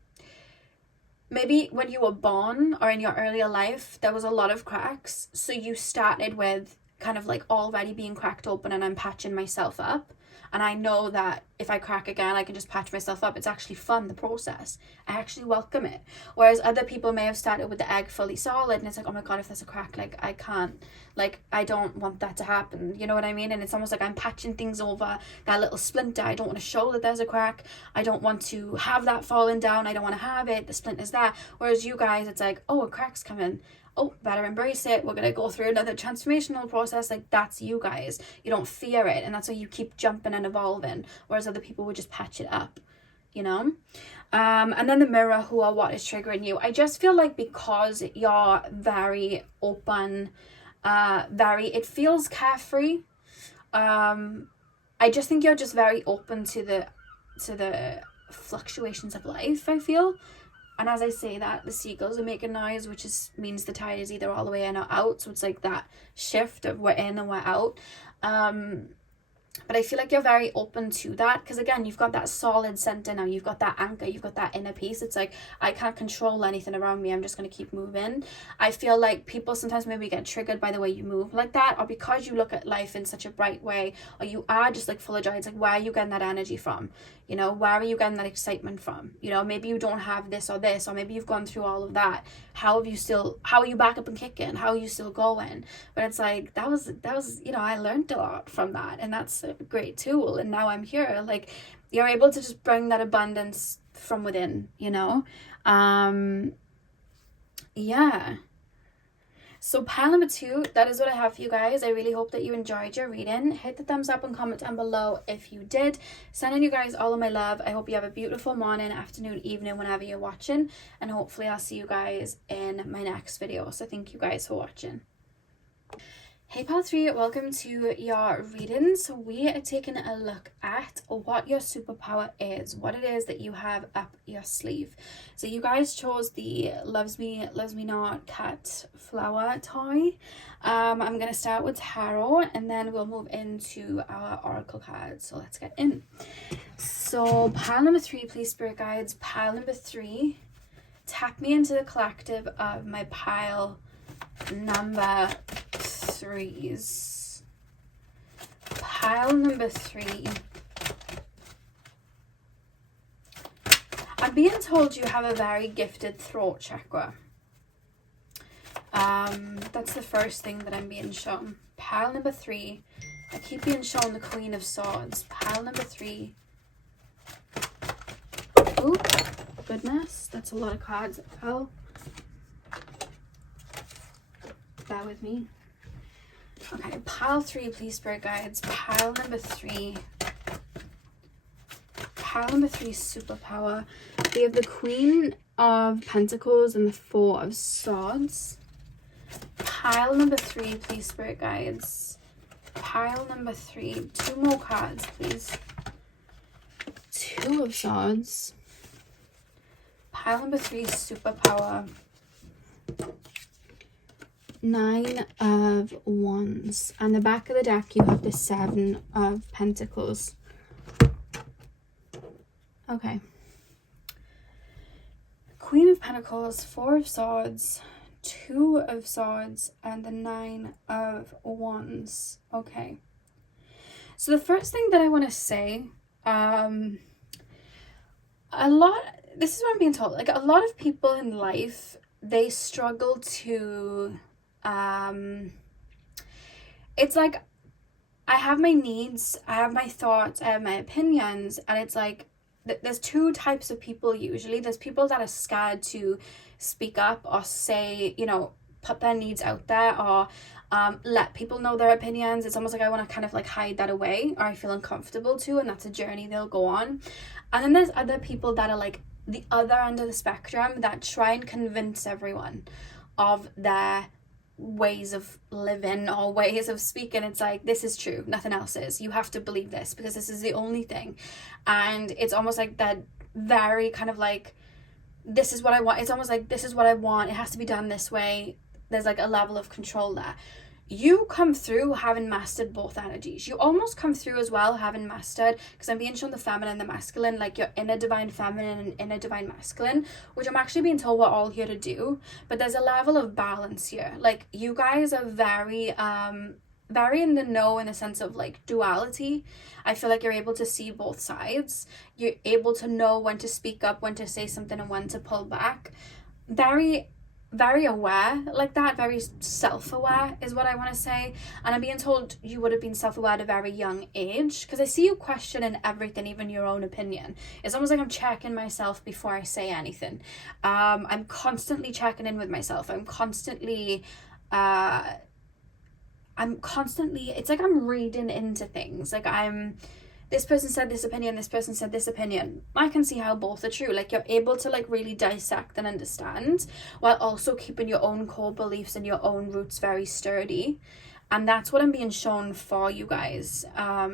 maybe when you were born or in your earlier life, there was a lot of cracks. So you started with kind of like already being cracked open, and I'm patching myself up. And I know that if I crack again, I can just patch myself up. It's actually fun, the process. I actually welcome it. Whereas other people may have started with the egg fully solid, and it's like, oh my God, if there's a crack, like, I can't, like, I don't want that to happen. You know what I mean? And it's almost like I'm patching things over, that little splinter. I don't want to show that there's a crack. I don't want to have that falling down. I don't want to have it. The splint is there. Whereas you guys, it's like, oh, a crack's coming. Oh, better embrace it. We're going to go through another transformational process. Like, that's you guys. You don't fear it. And that's why you keep jumping and evolving. Whereas other people would just patch it up, you know? And then the mirror, who or what is triggering you. I just feel like because you're very open, it feels carefree. I just think you're just very open to the fluctuations of life, I feel. And as I say that, the seagulls are making noise, which means the tide is either all the way in or out. So it's like that shift of we're in and we're out. But I feel like you're very open to that, because again, you've got that solid center now. You've got that anchor. You've got that inner peace. It's like, I can't control anything around me. I'm just going to keep moving. I feel like people sometimes maybe get triggered by the way you move like that, or because you look at life in such a bright way, or you are just like full of joy. It's like, where are you getting that energy from? You know, where are you getting that excitement from? You know, maybe you don't have this, or maybe you've gone through all of that. How are you back up and kicking? How are you still going? But it's like, that was, you know, I learned a lot from that, and that's a great tool. And now I'm here. Like, you're able to just bring that abundance from within, you know? Yeah. So pile number 2, that is what I have for you guys. I really hope that you enjoyed your reading. Hit the thumbs up and comment down below if you did. Sending you guys all of my love. I hope you have a beautiful morning, afternoon, evening, whenever you're watching. And hopefully I'll see you guys in my next video. So thank you guys for watching. Hey pile 3, welcome to your reading. So we are taking a look at what your superpower is, what it is that you have up your sleeve. So you guys chose the Loves Me Not cat flower toy. I'm going to start with tarot, and then we'll move into our oracle cards. So let's get in. So pile number 3, please, spirit guides. Pile number 3, tap me into the collective of my pile number 3s. Pile number 3. I'm being told you have a very gifted throat chakra. That's the first thing that I'm being shown. Pile number 3. I keep being shown the Queen of Swords. Pile number 3. Oh, goodness. That's a lot of cards that fell. Bear with me. Okay, pile 3, please, spirit guides. Pile number 3. Pile number 3, superpower. We have the Queen of Pentacles and the 4 of Swords. Pile number 3, please, spirit guides. Pile number 3. 2 more cards, please. 2 of Swords. Pile number 3, superpower. 9 of Wands. And the back of the deck, you have the 7 of Pentacles. Okay. Queen of Pentacles, 4 of Swords, 2 of Swords, and the 9 of Wands. Okay. So the first thing that I want to say, this is what I'm being told, like, a lot of people in life, they struggle to, it's like, I have my needs, I have my thoughts, I have my opinions, and it's like, there's 2 types of people usually. There's people that are scared to speak up or say, you know, put their needs out there, or let people know their opinions. It's almost like I want to kind of like hide that away, or I feel uncomfortable to, and that's a journey they'll go on. And then there's other people that are like the other end of the spectrum, that try and convince everyone of their ways of living or ways of speaking. It's like, this is true, nothing else is. You have to believe this because this is the only thing. And it's almost like that very kind of like, this is what I want. It's almost like, this is what I want. It has to be done this way. There's like a level of control there. You come through having mastered both energies. You almost come through as well having mastered, because I'm being shown the feminine and the masculine, like your inner divine feminine and inner divine masculine, which I'm actually being told we're all here to do. But there's a level of balance here. Like, you guys are very in the know in the sense of like duality. I feel like you're able to see both sides. You're able to know when to speak up, when to say something, and when to pull back. Very aware like that, very self-aware is what I want to say. And I'm being told you would have been self-aware at a very young age, because I see you questioning everything, even your own opinion. It's almost like I'm checking myself before I say anything. I'm constantly checking in with myself. I'm constantly it's like I'm reading into things. Like, this person said this opinion, this person said this opinion. I can see how both are true. Like, you're able to like really dissect and understand, while also keeping your own core beliefs and your own roots very sturdy. And that's what I'm being shown for you guys,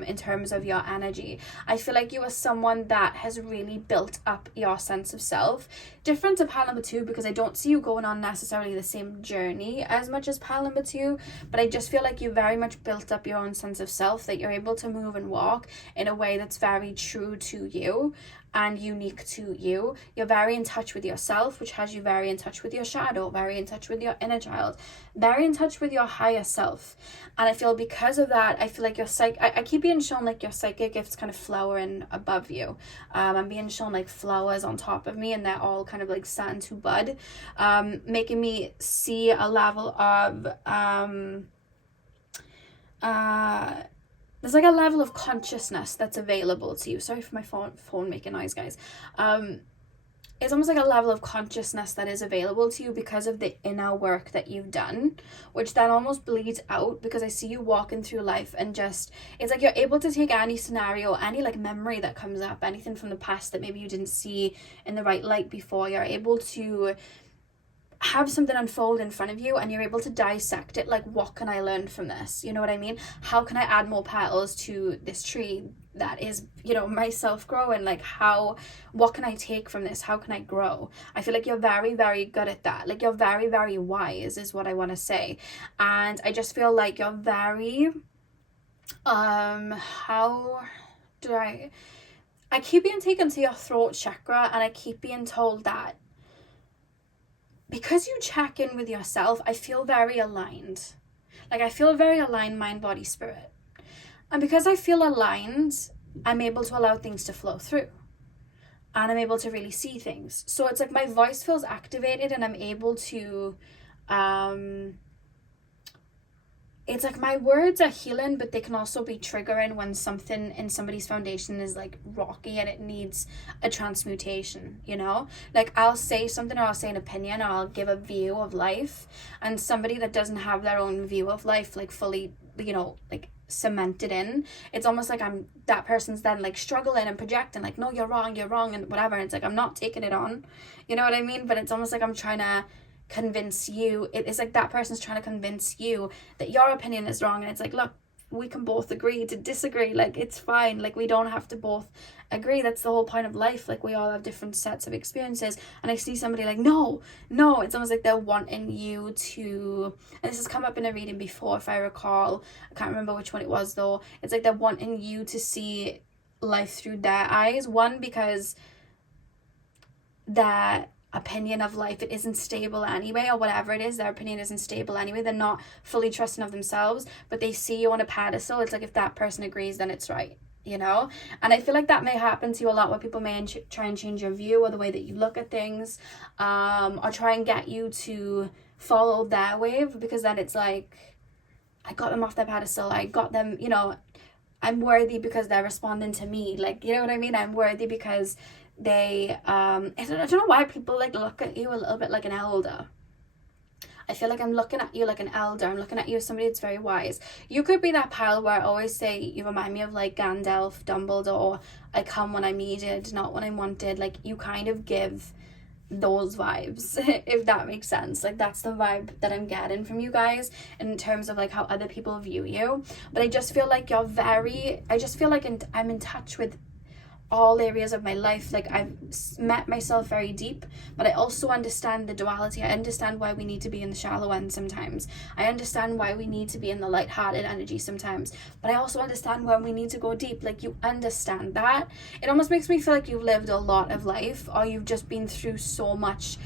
in terms of your energy. I feel like you are someone that has really built up your sense of self. Different to pile number 2, because I don't see you going on necessarily the same journey as much as pile number 2. But I just feel like you very much built up your own sense of self, that you're able to move and walk in a way that's very true to you. and unique to you. You're very in touch with yourself, which has you very in touch with your shadow, very in touch with your inner child, very in touch with your higher self. And I feel because of that, I feel like your I keep being shown like your psychic gifts kind of flowering above you. I'm being shown like flowers on top of me, and they're all kind of like starting to bud, making me see a level of there's like a level of consciousness that's available to you. Sorry for my phone making noise, guys. It's almost like a level of consciousness that is available to you because of the inner work that you've done, which then almost bleeds out, because I see you walking through life and just, it's like you're able to take any scenario, any like memory that comes up, anything from the past that maybe you didn't see in the right light before, you're able to have something unfold in front of you, and you're able to dissect it, like, what can I learn from this? You know what I mean? How can I add more petals to this tree that is, you know, myself growing? Like, what can I take from this? How can I grow? I feel like you're very, very good at that. Like, you're very, very wise is what I want to say. And I just feel like you're very, how do I keep being taken to your throat chakra, and I keep being told that because you check in with yourself, I feel very aligned. Like, I feel very aligned, mind, body, spirit. And because I feel aligned, I'm able to allow things to flow through. And I'm able to really see things. So it's like my voice feels activated, and I'm able to, it's like my words are healing, but they can also be triggering when something in somebody's foundation is like rocky and it needs a transmutation, you know? Like, I'll say something, or I'll say an opinion, or I'll give a view of life, and somebody that doesn't have their own view of life, like, fully, you know, like, cemented in, it's almost like that person's then like struggling and projecting, like, no, you're wrong, and whatever. And it's like, I'm not taking it on, you know what I mean? But it's almost like I'm trying to convince you, it's like that person's trying to convince you that your opinion is wrong, and it's like, look, we can both agree to disagree, like, it's fine, like, we don't have to both agree. That's the whole point of life. Like, we all have different sets of experiences, and I see somebody like, no, it's almost like they're wanting you to, and this has come up in a reading before, if I recall, I can't remember which one it was though. It's like they're wanting you to see life through their eyes, one, because that opinion of life, it isn't stable anyway, or whatever it is, their opinion isn't stable anyway, they're not fully trusting of themselves, but they see you on a pedestal. It's like, if that person agrees, then it's right, you know? And I feel like that may happen to you a lot, where people may try and change your view or the way that you look at things, or try and get you to follow their wave, because then it's like, I got them off their pedestal, I got them, you know, I'm worthy because they're responding to me, like, you know what I mean? I'm worthy because they I don't know why people like look at you a little bit like an elder. I feel like I'm looking at you like an elder. I'm looking at you as somebody that's very wise. You could be that pal where I always say you remind me of like Gandalf, Dumbledore, I come when I'm needed, not when I'm wanted. Like, you kind of give those vibes, if that makes sense. Like, that's the vibe that I'm getting from you guys in terms of like how other people view you. But I just feel like I'm in touch with all areas of my life. Like, I've met myself very deep, but I also understand the duality. I understand why we need to be in the shallow end sometimes. I understand why we need to be in the light-hearted energy sometimes, but I also understand when we need to go deep. Like, you understand that. It almost makes me feel like you've lived a lot of life, or you've just been through so much.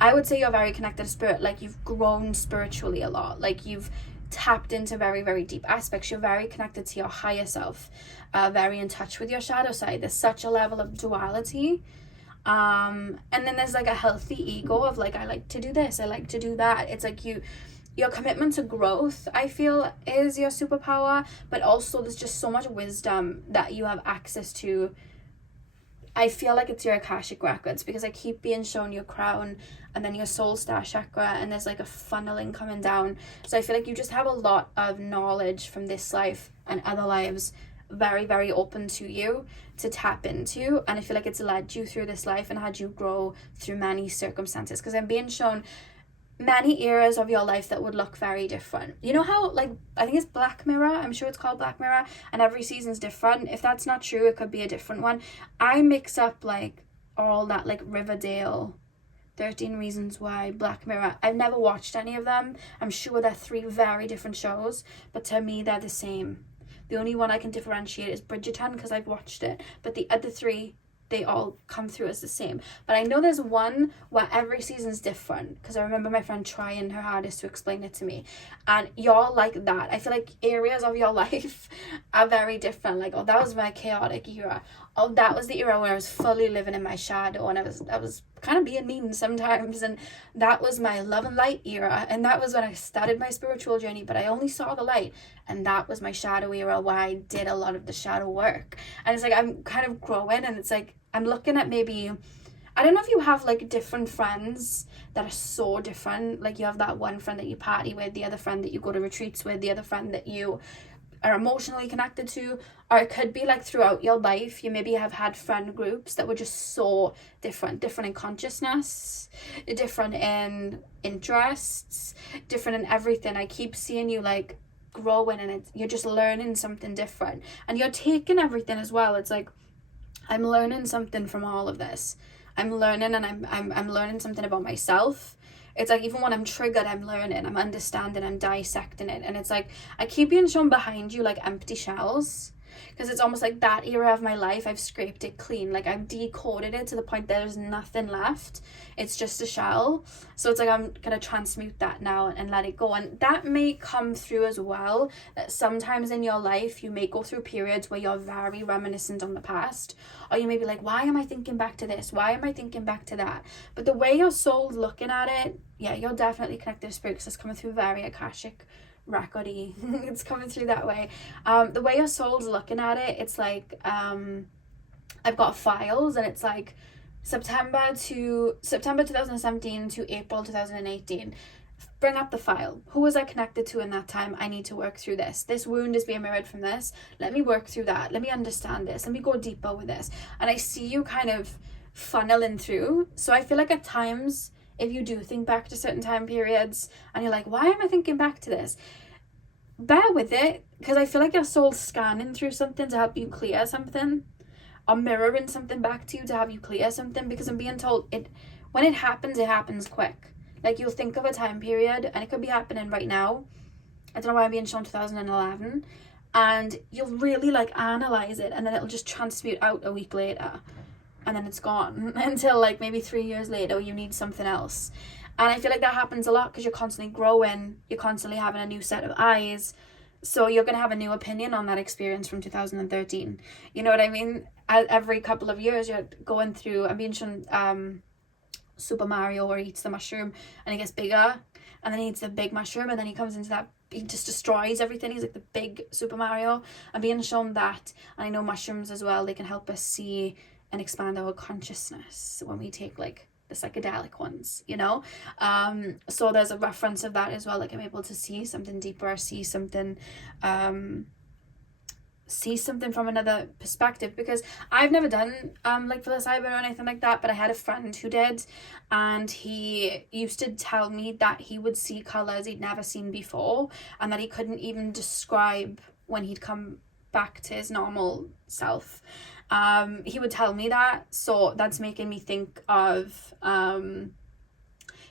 I would say you're very connected to spirit. Like, you've grown spiritually a lot. Like, you've tapped into very, very deep aspects. You're very connected to your higher self, very in touch with your shadow side. There's such a level of duality, and then there's like a healthy ego of like, I like to do this, I like to do that. It's like your commitment to growth, I feel, is your superpower, but also there's just so much wisdom that you have access to. I feel like it's your Akashic records, because I keep being shown your crown and then your soul star chakra, and there's like a funneling coming down. So I feel like you just have a lot of knowledge from this life and other lives very, very open to you to tap into. And I feel like it's led you through this life and had you grow through many circumstances, because I'm being shown many eras of your life that would look very different. You know how, like, I think it's Black Mirror, I'm sure it's called Black Mirror, and every season's different. If that's not true, it could be a different one. I mix up like all that, like Riverdale, 13 Reasons Why, Black Mirror. I've never watched any of them. I'm sure they're three very different shows, but to me they're the same. The only one I can differentiate is Bridgerton, because I've watched it, but the other three, they all come through as the same. But I know there's one where every season's different, because I remember my friend trying her hardest to explain it to me. And you're like that. I feel like areas of your life are very different. Like, oh, that was my chaotic era. Oh, that was the era where I was fully living in my shadow, and I was kind of being mean sometimes. And that was my love and light era, and that was when I started my spiritual journey, but I only saw the light. And that was my shadow era, where I did a lot of the shadow work. And it's like I'm kind of growing, and it's like I'm looking at maybe, I don't know if you have like different friends that are so different. Like you have that one friend that you party with, the other friend that you go to retreats with, the other friend that you are emotionally connected to. Or it could be like throughout your life, you maybe have had friend groups that were just so different in consciousness, different in interests, different in everything. I keep seeing you like growing, and you're just learning something different, and you're taking everything as well. It's like I'm learning something from all of this. I'm learning, and I'm learning something about myself. It's like even when I'm triggered, I'm learning, I'm understanding, I'm dissecting it. And it's like I keep being shown behind you like empty shells, because it's almost like that era of my life, I've scraped it clean. Like I've decoded it to the point there's nothing left. It's just a shell. So it's like I'm gonna transmute that now and let it go. And that may come through as well, that sometimes in your life you may go through periods where you're very reminiscent on the past, or you may be like, why am I thinking back to this? Why am I thinking back to that? But the way your soul's looking at it, yeah, you're definitely connected to spirit, because it's coming through very Akashic recordy. It's coming through that way. The way your soul's looking at it, it's like I've got files, and it's like September 2017 to April 2018. Bring up the file. Who was I connected to in that time? I need to work through this. This wound is being mirrored from this. Let me work through that. Let me understand this. Let me go deeper with this. And I see you kind of funneling through. So I feel like at times, if you do think back to certain time periods and you're like, why am I thinking back to this? Bear with it, because I feel like your soul's scanning through something to help you clear something, or mirroring something back to you to have you clear something, because I'm being told when it happens quick. Like you'll think of a time period and it could be happening right now. I don't know why I'm being shown 2011, and you'll really like analyze it, and then it'll just transmute out a week later, and then it's gone until like maybe 3 years later you need something else. And I feel like that happens a lot because you're constantly growing, you're constantly having a new set of eyes, so you're going to have a new opinion on that experience from 2013. You know what I mean? Every couple of years you're going through, I'm being shown Super Mario, where he eats the mushroom and he gets bigger, and then he eats the big mushroom, and then he comes into that, he just destroys everything. He's like the big Super Mario. I'm being shown that. And I know mushrooms as well, they can help us see and expand our consciousness when we take like the psychedelic ones, you know. So there's a reference of that as well, like I'm able to see something deeper, see something from another perspective, because I've never done like psilocybin or anything like that, but I had a friend who did, and he used to tell me that he would see colors he'd never seen before, and that he couldn't even describe when he'd come back to his normal self. He would tell me that, so that's making me think of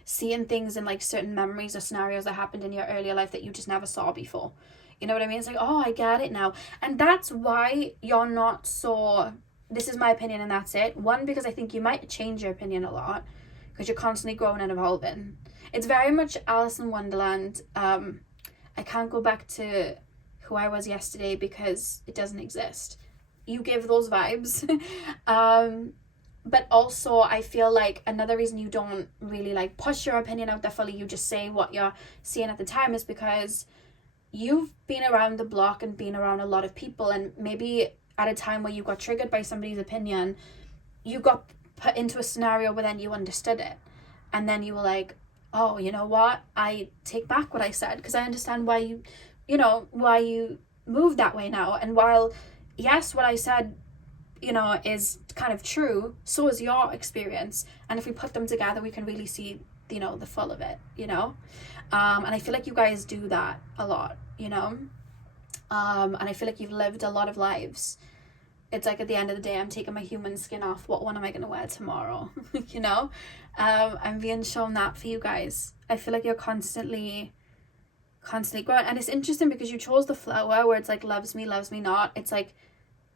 seeing things in like certain memories or scenarios that happened in your earlier life that you just never saw before. You know what I mean? It's like, oh, I get it now. And that's why you're not so, this is my opinion and that's it. One, because I think you might change your opinion a lot, because you're constantly growing and evolving. It's very much Alice in Wonderland. I can't go back to who I was yesterday because it doesn't exist. You give those vibes. But also I feel like another reason you don't really like push your opinion out there fully, you just say what you're seeing at the time, is because you've been around the block and been around a lot of people, and maybe at a time where you got triggered by somebody's opinion, you got put into a scenario where then you understood it, and then you were like, oh, you know what, I take back what I said, because I understand why you moved that way now. And while yes, what I said, is kind of true, so is your experience, and if we put them together we can really see the full of it, and I feel like you guys do that a lot, and I feel like you've lived a lot of lives. It's like at the end of the day, I'm taking my human skin off, what one am I going to wear tomorrow? I'm being shown that for you guys. I feel like you're constantly growing, and it's interesting because you chose the flower where it's like loves me not. It's like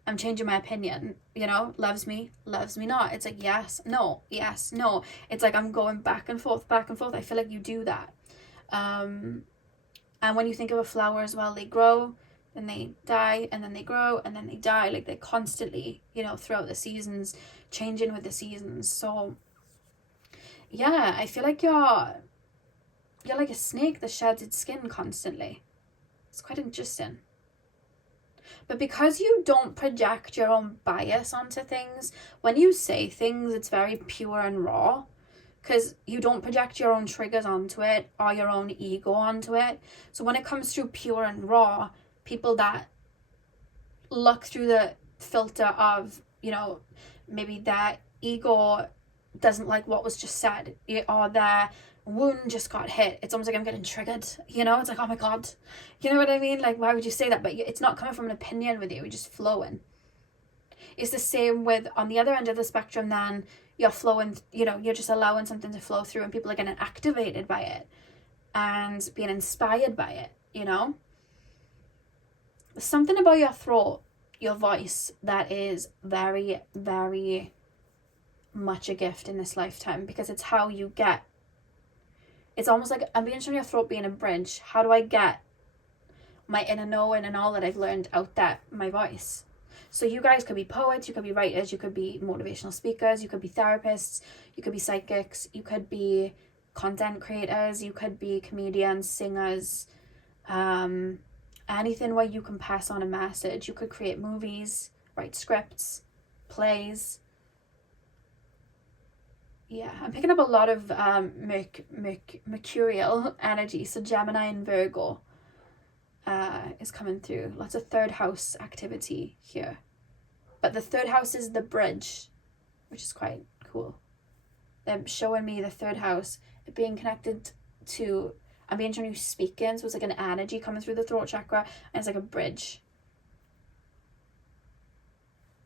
I'm changing my opinion, you know, loves me not. It's like, yes, no. It's like I'm going back and forth. I feel like you do that. And when you think of a flower as well, they grow, then they die, and then they grow, and then they die. Like they're constantly, you know, throughout the seasons, changing with the seasons. So yeah, I feel like you're like a snake that sheds its skin constantly. It's quite interesting. But because you don't project your own bias onto things, when you say things, it's very pure and raw, because you don't project your own triggers onto it or your own ego onto it. So when it comes through pure and raw, people that look through the filter of, you know, maybe their ego doesn't like what was just said, or their wound just got hit, it's almost like I'm getting triggered, you know. It's like, oh my god, you know what I mean? Like, why would you say that? But it's not coming from an opinion with you, you're just flowing. It's the same with on the other end of the spectrum. Then you're flowing, you know, you're just allowing something to flow through, and people are getting activated by it and being inspired by it, you know. There's something about your throat, your voice, that is very, very much a gift in this lifetime, because it's how you get, it's almost like I'm being shown your throat being a bridge. How do I get my inner knowing and all that I've learned out there, my voice? So you guys could be poets, you could be writers, you could be motivational speakers, you could be therapists, you could be psychics, you could be content creators, you could be comedians, singers, anything where you can pass on a message. You could create movies, write scripts, plays. Yeah, I'm picking up a lot of mercurial energy. So Gemini and Virgo is coming through. Lots of third house activity here. But the third house is the bridge, which is quite cool. They're showing me the third house, it being connected to, I'm being shown you speaking, so it's like an energy coming through the throat chakra, and it's like a bridge.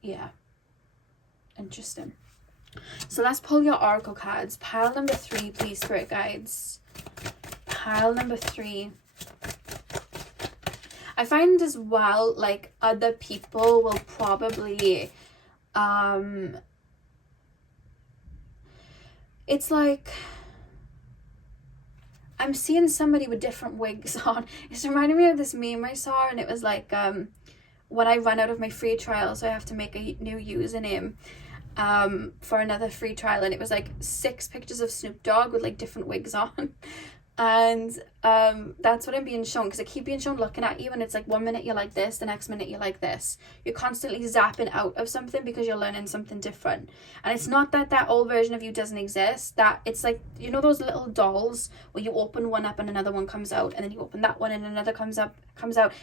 Yeah. Interesting. So let's pull your oracle cards. Pile number 3, please, spirit guides. Pile number 3. I find as well, like, other people will probably it's like I'm seeing somebody with different wigs on. It's reminding me of this meme I saw, and it was like when I run out of my free trial, so I have to make a new username for another free trial, and it was like 6 pictures of Snoop Dogg with like different wigs on. And that's what I'm being shown, because I keep being shown looking at you, and it's like 1 minute you're like this, the next minute you're like this. You're constantly zapping out of something because you're learning something different. And it's not that that old version of you doesn't exist, that it's like, you know those little dolls where you open one up and another one comes out, and then you open that one and another comes out.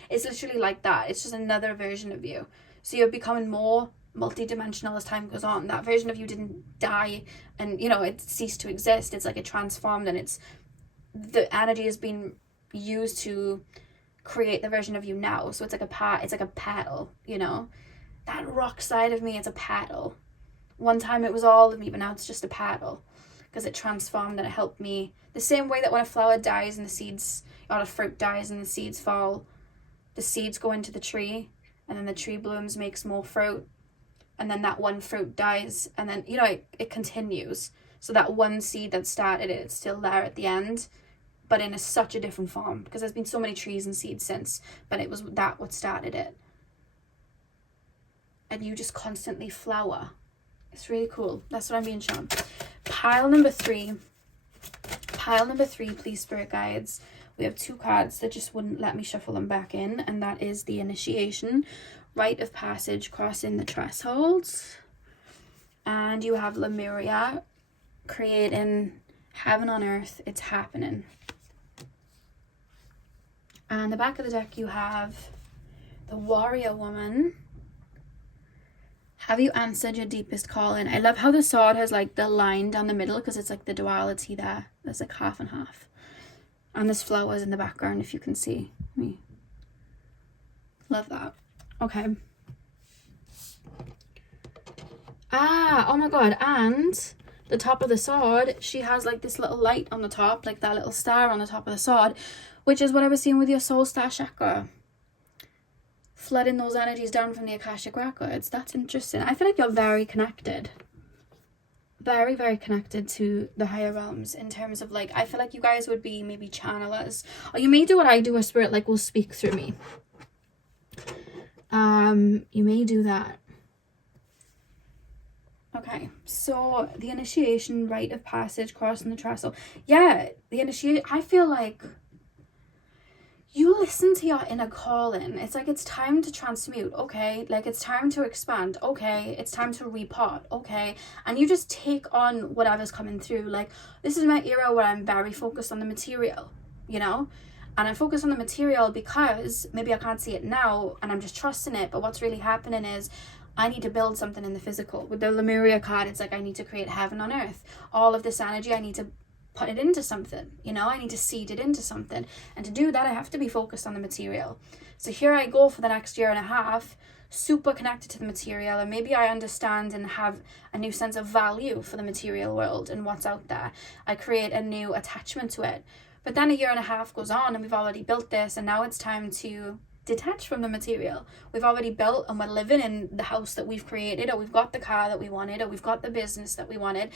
It's literally like that. It's just another version of you. So you're becoming more multi-dimensional as time goes on. That version of you didn't die and, you know, it ceased to exist. It's like it transformed, and it's the energy has been used to create the version of you now. So it's like a paddle, you know. That rock side of me, it's a paddle. One time it was all of me, but now it's just a paddle, because it transformed and it helped me. The same way that when a flower dies and the seeds, or a fruit dies and the seeds fall, the seeds go into the tree, and then the tree blooms, makes more fruit, and then that one fruit dies, and then, you know, it continues. So that one seed that started it, it's still there at the end, but in such a different form, because there's been so many trees and seeds since, but it was that what started it. And you just constantly flower. It's really cool. That's what I'm being shown. Pile number 3, please, spirit guides. We have 2 cards that just wouldn't let me shuffle them back in, and that is the initiation, rite of passage, crossing the thresholds. And you have Lemuria, creating heaven on earth, it's happening. And the back of the deck you have the warrior woman. Have you answered your deepest calling? I love how the sword has like the line down the middle, because it's like the duality there. There's like half and half. And there's flowers in the background, if you can see me. Love that. Okay. Oh my god, and the top of the sword, she has like this little light on the top, like that little star on the top of the sword, which is what I was seeing with your soul star chakra. flooding those energies down from the Akashic Records. That's interesting. I feel like you're very connected. Very, very connected to the higher realms in terms of like, I feel like you guys would be maybe channelers. Or you may do what I do, a spirit like will speak through me. You may do that. Okay, so the initiation, rite of passage, crossing the trestle. Yeah, the initiation, I feel like you listen to your inner calling. It's like, it's time to transmute, okay? Like, it's time to expand, okay? It's time to repot, okay? And you just take on whatever's coming through. Like, this is my era where I'm very focused on the material, you know? And I'm focused on the material because maybe I can't see it now and I'm just trusting it. But what's really happening is I need to build something in the physical. With the Lemuria card, it's like I need to create heaven on earth. All of this energy, I need to put it into something, you know, I need to seed it into something. And to do that, I have to be focused on the material. So here I go for the next year and a half, super connected to the material. And maybe I understand and have a new sense of value for the material world and what's out there. I create a new attachment to it. But then a year and a half goes on and we've already built this, and now it's time to detach from the material. We've already built and we're living in the house that we've created, or we've got the car that we wanted, or we've got the business that we wanted.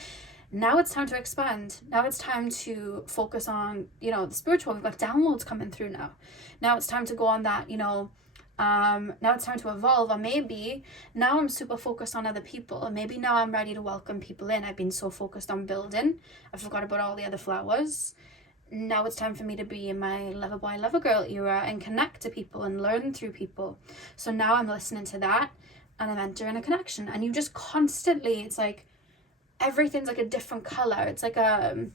Now it's time to expand. Now it's time to focus on, you know, the spiritual. We've got downloads coming through now. Now it's time to go on that, you know, now it's time to evolve. Or maybe now I'm super focused on other people, and maybe now I'm ready to welcome people in. I've been so focused on building, I forgot about all the other flowers. Now it's time for me to be in my lover boy, lover girl era and connect to people and learn through people. So now I'm listening to that and I'm entering a connection. And you just constantly, it's like, everything's like a different color. It's like I'm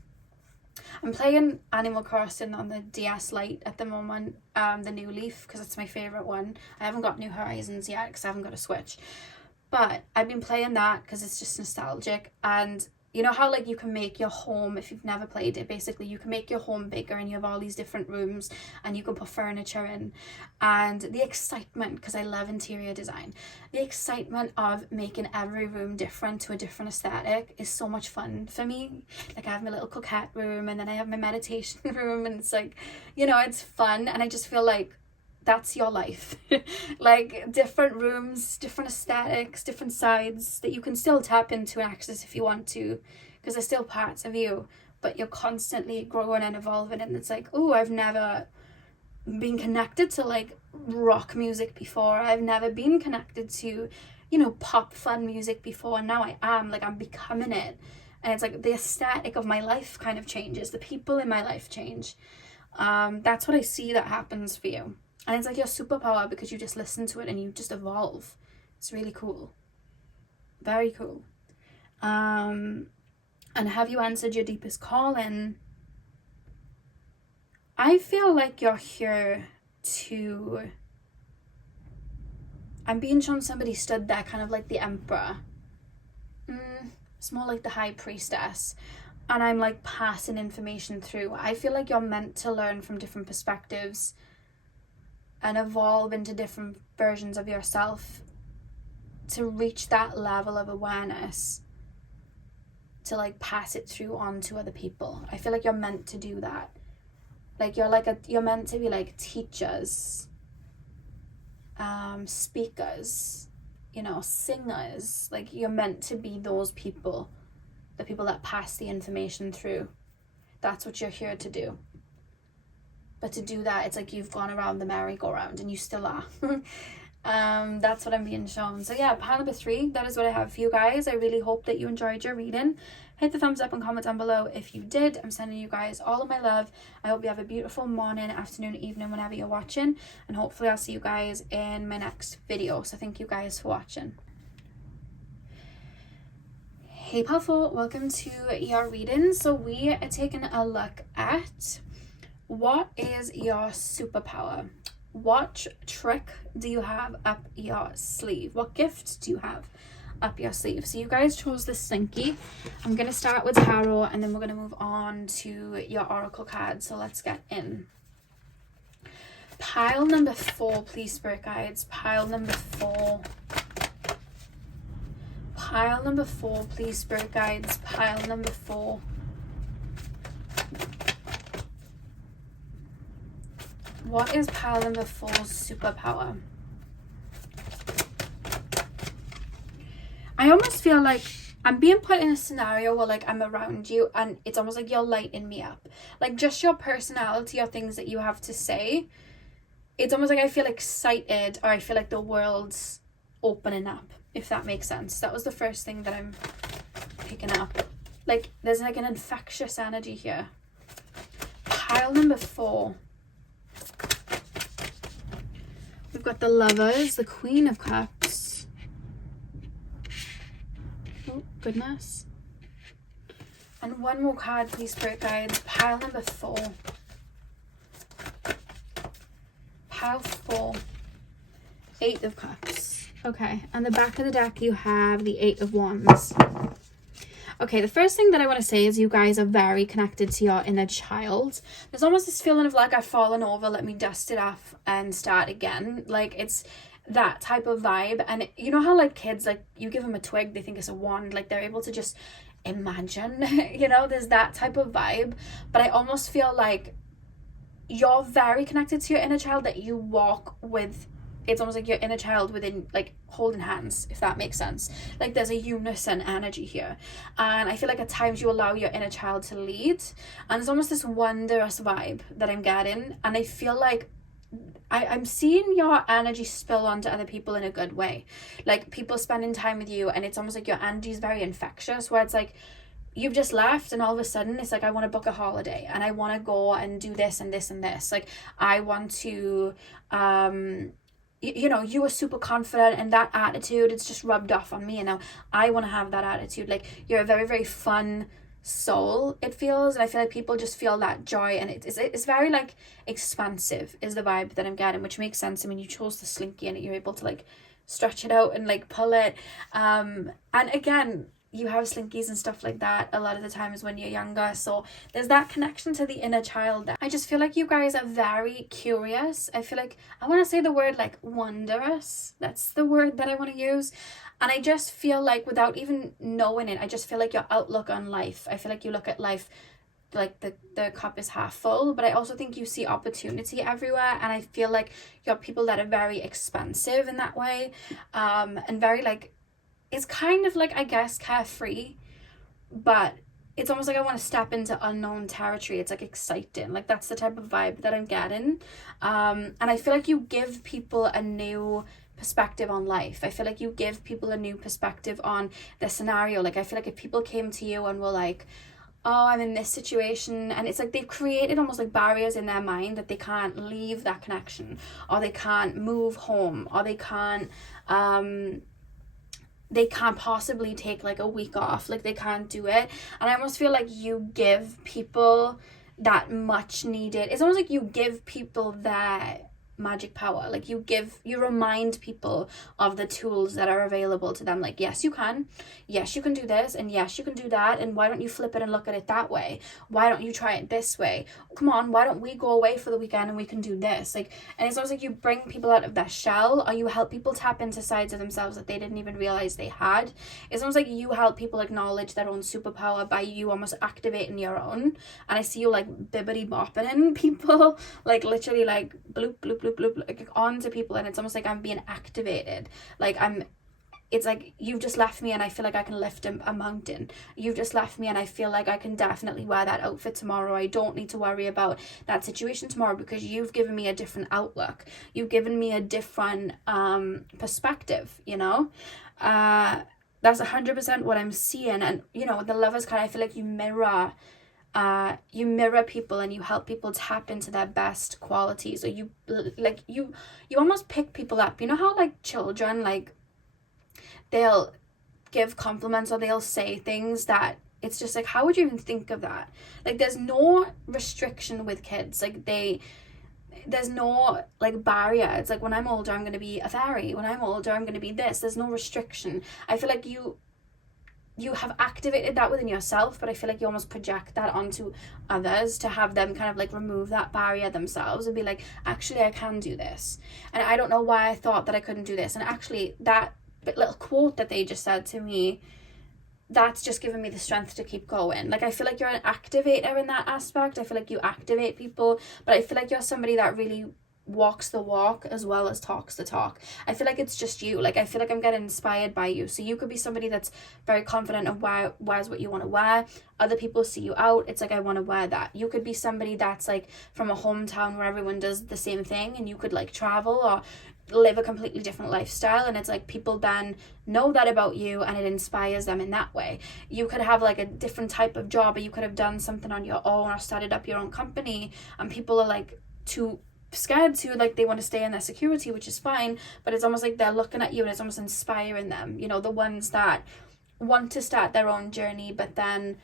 playing Animal Crossing on the DS Lite at the moment, the new Leaf, because it's my favorite one. I haven't got New Horizons yet because I haven't got a Switch, but I've been playing that because it's just nostalgic. And you know how like you can make your home, if you've never played it, basically you can make your home bigger and you have all these different rooms and you can put furniture in. And the excitement, because I love interior design, the excitement of making every room different to a different aesthetic is so much fun for me. Like I have my little coquette room and then I have my meditation room, and it's like, you know, it's fun. And I just feel like that's your life. Like different rooms, different aesthetics, different sides that you can still tap into and access if you want to, because they're still parts of you, but you're constantly growing and evolving. And it's like, oh, I've never been connected to like rock music before. I've never been connected to, you know, pop fun music before. And now I am, like, I'm becoming it. And it's like the aesthetic of my life kind of changes. The people in my life change. That's what I see that happens for you. And it's like your superpower because you just listen to it and you just evolve. It's really cool. Very cool. And have you answered your deepest calling? I feel like you're here to... I'm being shown somebody stood there kind of like the emperor. It's more like the high priestess. And I'm like passing information through. I feel like you're meant to learn from different perspectives and evolve into different versions of yourself to reach that level of awareness, to like pass it through on to other people. I feel like you're meant to do that. Like you're meant to be like teachers, speakers, you know, singers. Like you're meant to be those people, the people that pass the information through. That's what you're here to do. But to do that, it's like you've gone around the merry-go-round and you still are. That's what I'm being shown. So yeah, pile number 3, that is what I have for you guys. I really hope that you enjoyed your reading. Hit the thumbs up and comment down below if you did. I'm sending you guys all of my love. I hope you have a beautiful morning, afternoon, evening, whenever you're watching. And hopefully I'll see you guys in my next video. So thank you guys for watching. Hey powerful, welcome to your reading. So we are taking a look at... what is your superpower? What trick do you have up your sleeve? What gift do you have up your sleeve? So you guys chose the Slinky. I'm going to start with tarot and then we're going to move on to your oracle card. So let's get in. Pile number 4, please, spirit guides. Pile number 4. Pile number 4, please, spirit guides. Pile number 4. What is pile number 4's superpower? I almost feel like I'm being put in a scenario where like I'm around you and it's almost like you're lighting me up. Like just your personality or things that you have to say. It's almost like I feel excited, or I feel like the world's opening up, if that makes sense. That was the first thing that I'm picking up. Like there's like an infectious energy here. Pile number 4. We've got the Lovers, the Queen of Cups. Oh, goodness. And one more card, please, Spirit Guides. Pile number 4. Pile 4. 8 of Cups. Okay, and the back of the deck you have the 8 of Wands. Okay, the first thing that I want to say is you guys are very connected to your inner child. There's almost this feeling of like I've fallen over, let me dust it off and start again. Like it's that type of vibe. And you know how like kids, like you give them a twig, they think it's a wand, like they're able to just imagine, you know, there's that type of vibe. But I almost feel like you're very connected to your inner child, that you walk with. It's almost like your inner child within, like holding hands, if that makes sense. Like there's a unison energy here. And I feel like at times you allow your inner child to lead. And there's almost this wondrous vibe that I'm getting. And I feel like I'm seeing your energy spill onto other people in a good way. Like people spending time with you, and it's almost like your energy is very infectious, where it's like, you've just left and all of a sudden it's like, I want to book a holiday and I want to go and do this and this and this. Like I want to, you know, you were super confident, and that attitude, it's just rubbed off on me, and now I want to have that attitude. Like you're a very, very fun soul, it feels, and I feel like people just feel that joy, and it's very like expansive is the vibe that I'm getting, which makes sense. I mean, you chose the slinky and you're able to like stretch it out and like pull it, and again, you have slinkies and stuff like that a lot of the times when you're younger, so there's that connection to the inner child there. I just feel like you guys are very curious. I feel like I want to say the word like wondrous, that's the word that I want to use. And I just feel like, without even knowing it, I just feel like your outlook on life, I feel like you look at life like the cup is half full, but I also think you see opportunity everywhere. And I feel like you're people that are very expansive in that way, and very like, it's kind of like, I guess, carefree, but it's almost like I want to step into unknown territory. It's like exciting. Like that's the type of vibe that I'm getting. And I feel like you give people a new perspective on life. I feel like you give people a new perspective on the scenario. Like I feel like if people came to you and were like, oh, I'm in this situation, and it's like they've created almost like barriers in their mind that they can't leave that connection, or they can't move home, or they can't possibly take like a week off, like they can't do it. And I almost feel like you give people that much needed, it's almost like you give people that magic power. Like you remind people of the tools that are available to them. Like, yes, you can do this, and yes, you can do that, and why don't you flip it and look at it that way? Why don't you try it this way? Come on, why don't we go away for the weekend and we can do this? Like, and it's almost like you bring people out of their shell, or you help people tap into sides of themselves that they didn't even realize they had. It's almost like you help people acknowledge their own superpower by you almost activating your own. And I see you like bibbity bopping in people, like literally like bloop bloop bloop bloop, like onto people, and it's almost like I'm being activated. Like it's like, you've just left me and I feel like I can lift a mountain. You've just left me and I feel like I can definitely wear that outfit tomorrow. I don't need to worry about that situation tomorrow, because you've given me a different outlook. You've given me a different perspective, you know? That's 100% what I'm seeing. And, you know, the Lovers card, I feel like you mirror people, and you help people tap into their best qualities. Or you almost pick people up. You know how like children, like they'll give compliments, or they'll say things that it's just like, how would you even think of that? Like there's no restriction with kids. Like there's no like barrier. It's like, when I'm older I'm going to be a fairy, when I'm older I'm going to be this. There's no restriction. I feel like you have activated that within yourself, but I feel like you almost project that onto others to have them kind of like remove that barrier themselves and be like, actually I can do this, and I don't know why I thought that I couldn't do this. And actually that little quote that they just said to me, that's just given me the strength to keep going. Like I feel like you're an activator in that aspect. I feel like you activate people, but I feel like you're somebody that really walks the walk as well as talks the talk. I feel like it's just you. Like, I feel like I'm getting inspired by you. So you could be somebody that's very confident of wears what you want to wear. Other people see you out, it's like, I want to wear that. You could be somebody that's like from a hometown where everyone does the same thing, and you could like travel or live a completely different lifestyle, and it's like people then know that about you and it inspires them in that way. You could have like a different type of job, or you could have done something on your own or started up your own company, and people are like too scared to, like, they want to stay in their security, which is fine, but it's almost like they're looking at you and it's almost inspiring them, you know, the ones that want to start their own journey but then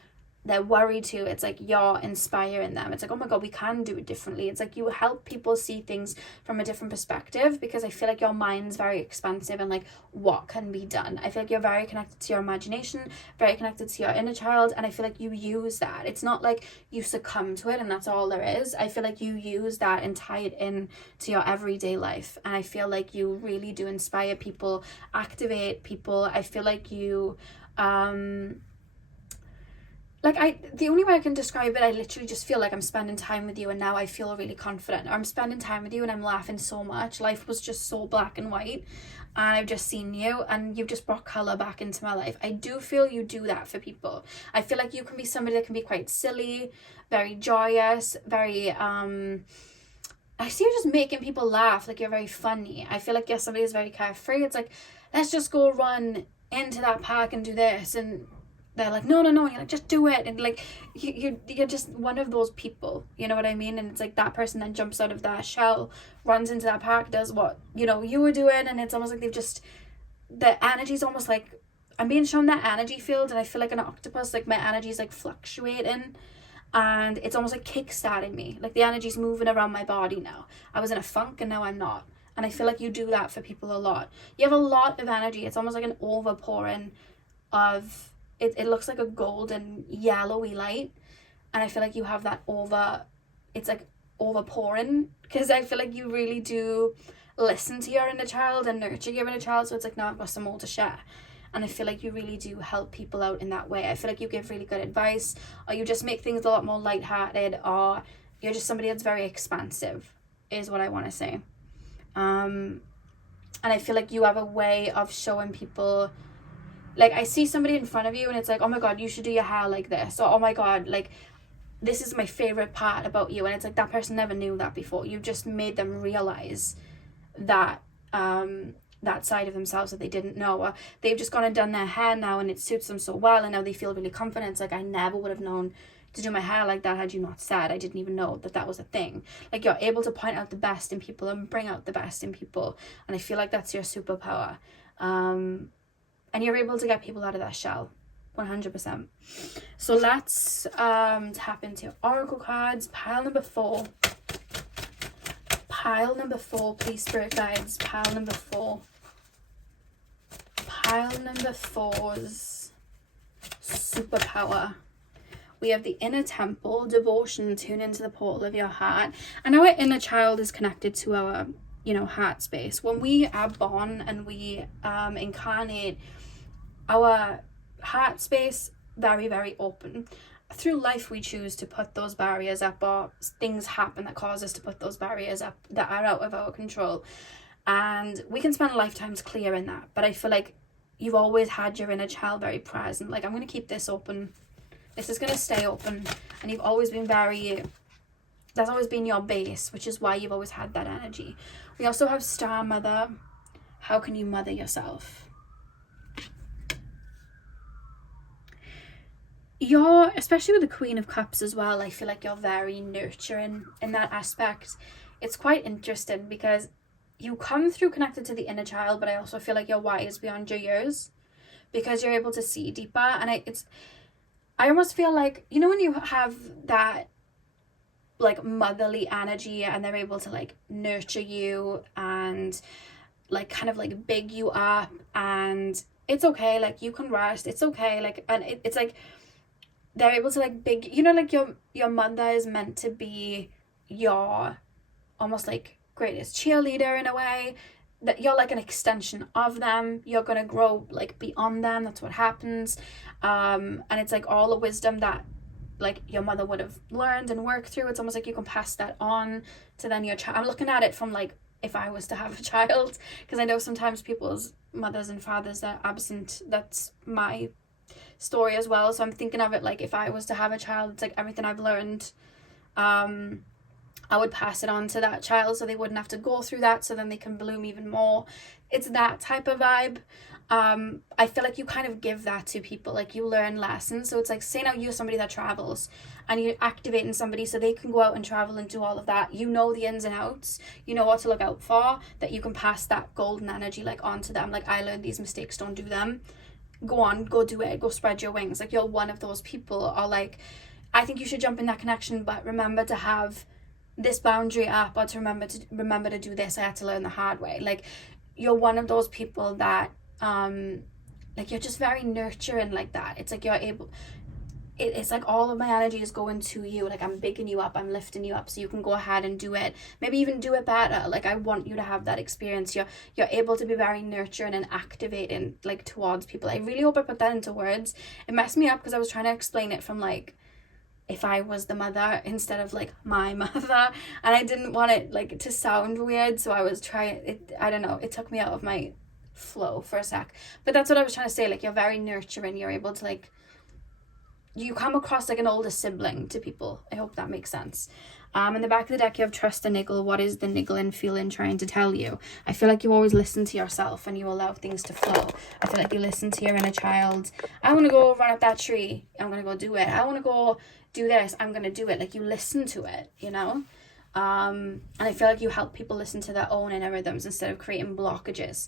they're worried to. It's like you're inspiring them. It's like, oh my god, we can do it differently. It's like you help people see things from a different perspective, because I feel like your mind's very expansive and like what can be done. I feel like you're very connected to your imagination, very connected to your inner child, and I feel like you use that. It's not like you succumb to it and that's all there is. I feel like you use that and tie it in to your everyday life, and I feel like you really do inspire people, activate people. I feel like you the only way I can describe it, I literally just feel like I'm spending time with you and now I feel really confident. Or I'm spending time with you and I'm laughing so much. Life was just so black and white, and I've just seen you and you've just brought colour back into my life. I do feel you do that for people. I feel like you can be somebody that can be quite silly, very joyous, very I see you just making people laugh. Like, you're very funny. I feel like you're somebody who's very carefree. It's like, let's just go run into that park and do this, and they're like, no, and you're like, just do it, and like you're just one of those people, you know what I mean? And it's like that person then jumps out of their shell, runs into that park, does what, you know, you were doing, and it's almost like they've just, the energy's almost like, I'm being shown that energy field, and I feel like an octopus, like my energy's like fluctuating, and it's almost like kickstarting me, like the energy's moving around my body now. I was in a funk and now I'm not, and I feel like you do that for people a lot. You have a lot of energy. It's almost like an overpouring of it looks like a golden yellowy light, and I feel like you have that it's like overpouring, because I feel like you really do listen to your inner child and nurture your inner child. So it's like, now I've got some more to share, and I feel like you really do help people out in that way. I feel like you give really good advice, or you just make things a lot more lighthearted, or you're just somebody that's very expansive, is what I want to say. And I feel like you have a way of showing people, like, I see somebody in front of you and it's like, oh my god, you should do your hair like this, or oh my god, like, this is my favorite part about you, and it's like that person never knew that before. You just made them realize that that side of themselves that they didn't know, or they've just gone and done their hair now and it suits them so well, and now they feel really confident. It's like, I never would have known to do my hair like that had you not said. I didn't even know that that was a thing. Like, you're able to point out the best in people and bring out the best in people, and I feel like that's your superpower. And you're able to get people out of their shell, 100%. So let's tap into oracle cards. Pile number 4. Pile number 4, please, spirit guides. Pile number 4. Pile number 4's superpower. We have the inner temple, devotion, tune into the portal of your heart. And our inner child is connected to our, you know, heart space. When we are born and we incarnate, our heart space very, very open. Through life we choose to put those barriers up, or things happen that cause us to put those barriers up that are out of our control, and we can spend lifetimes clearing that. But I feel like you've always had your inner child very present. Like, I'm going to keep this open, this is going to stay open, and you've always been that's always been your base, which is why you've always had that energy. We also have Star Mother. How can you mother yourself? You're, especially with the Queen of Cups as well, I feel like you're very nurturing in that aspect. It's quite interesting because you come through connected to the inner child, but I also feel like you're wise beyond your years, because you're able to see deeper. And I almost feel like, you know, when you have that like motherly energy and they're able to like nurture you and like kind of like big you up, and it's okay, like you can rest, it's okay, like, and it's like they're able to like big, you know, like your mother is meant to be your almost like greatest cheerleader in a way, that you're like an extension of them. You're gonna grow like beyond them. That's what happens. And it's like all the wisdom that like your mother would have learned and worked through. It's almost like you can pass that on to then your child. I'm looking at it from like, if I was to have a child, because I know sometimes people's mothers and fathers are absent. That's my story as well. So I'm thinking of it like, if I was to have a child, it's like everything I've learned, I would pass it on to that child so they wouldn't have to go through that, so then they can bloom even more. It's that type of vibe. I feel like you kind of give that to people, like you learn lessons. So it's like, say now you're somebody that travels and you're activating somebody so they can go out and travel and do all of that. You know the ins and outs, you know what to look out for, that you can pass that golden energy like onto them. Like, I learned these mistakes, don't do them. Go on, go do it, go spread your wings. Like, you're one of those people. Or like, I think you should jump in that connection, but remember to have this boundary up, or to remember to do this. I had to learn the hard way. Like, you're one of those people that like, you're just very nurturing like that. It's like you're able, it's like all of my energy is going to you. Like, I'm bigging you up, I'm lifting you up so you can go ahead and do it, maybe even do it better. Like, I want you to have that experience. You're able to be very nurturing and activating like towards people. I really hope I put that into words. It messed me up because I was trying to explain it from like, if I was the mother instead of like my mother, and I didn't want it like to sound weird, so I was trying it. I don't know, it took me out of my flow for a sec, but that's what I was trying to say. Like, you're very nurturing, you're able to like, you come across like an older sibling to people. I hope that makes sense. In the back of the deck you have trust and niggle. What is the niggling feeling trying to tell you? I feel like you always listen to yourself and you allow things to flow. I feel like you listen to your inner child. I want to go run up that tree, I'm gonna go do it. I want to go do this, I'm gonna do it. Like, you listen to it, you know. And I feel like you help people listen to their own inner rhythms instead of creating blockages.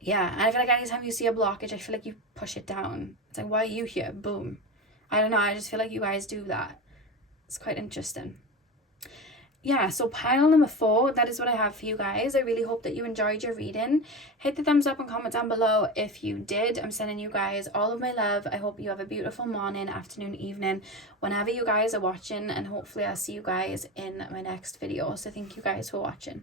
Yeah, and I feel like anytime you see a blockage, I feel like you push it down. It's like, why are you here? Boom. I don't know, I just feel like you guys do that. It's quite interesting. Yeah, so pile number 4, that is what I have for you guys. I really hope that you enjoyed your reading. Hit the thumbs up and comment down below if you did. I'm sending you guys all of my love. I hope you have a beautiful morning, afternoon, evening, whenever you guys are watching, and hopefully I'll see you guys in my next video. So thank you guys for watching.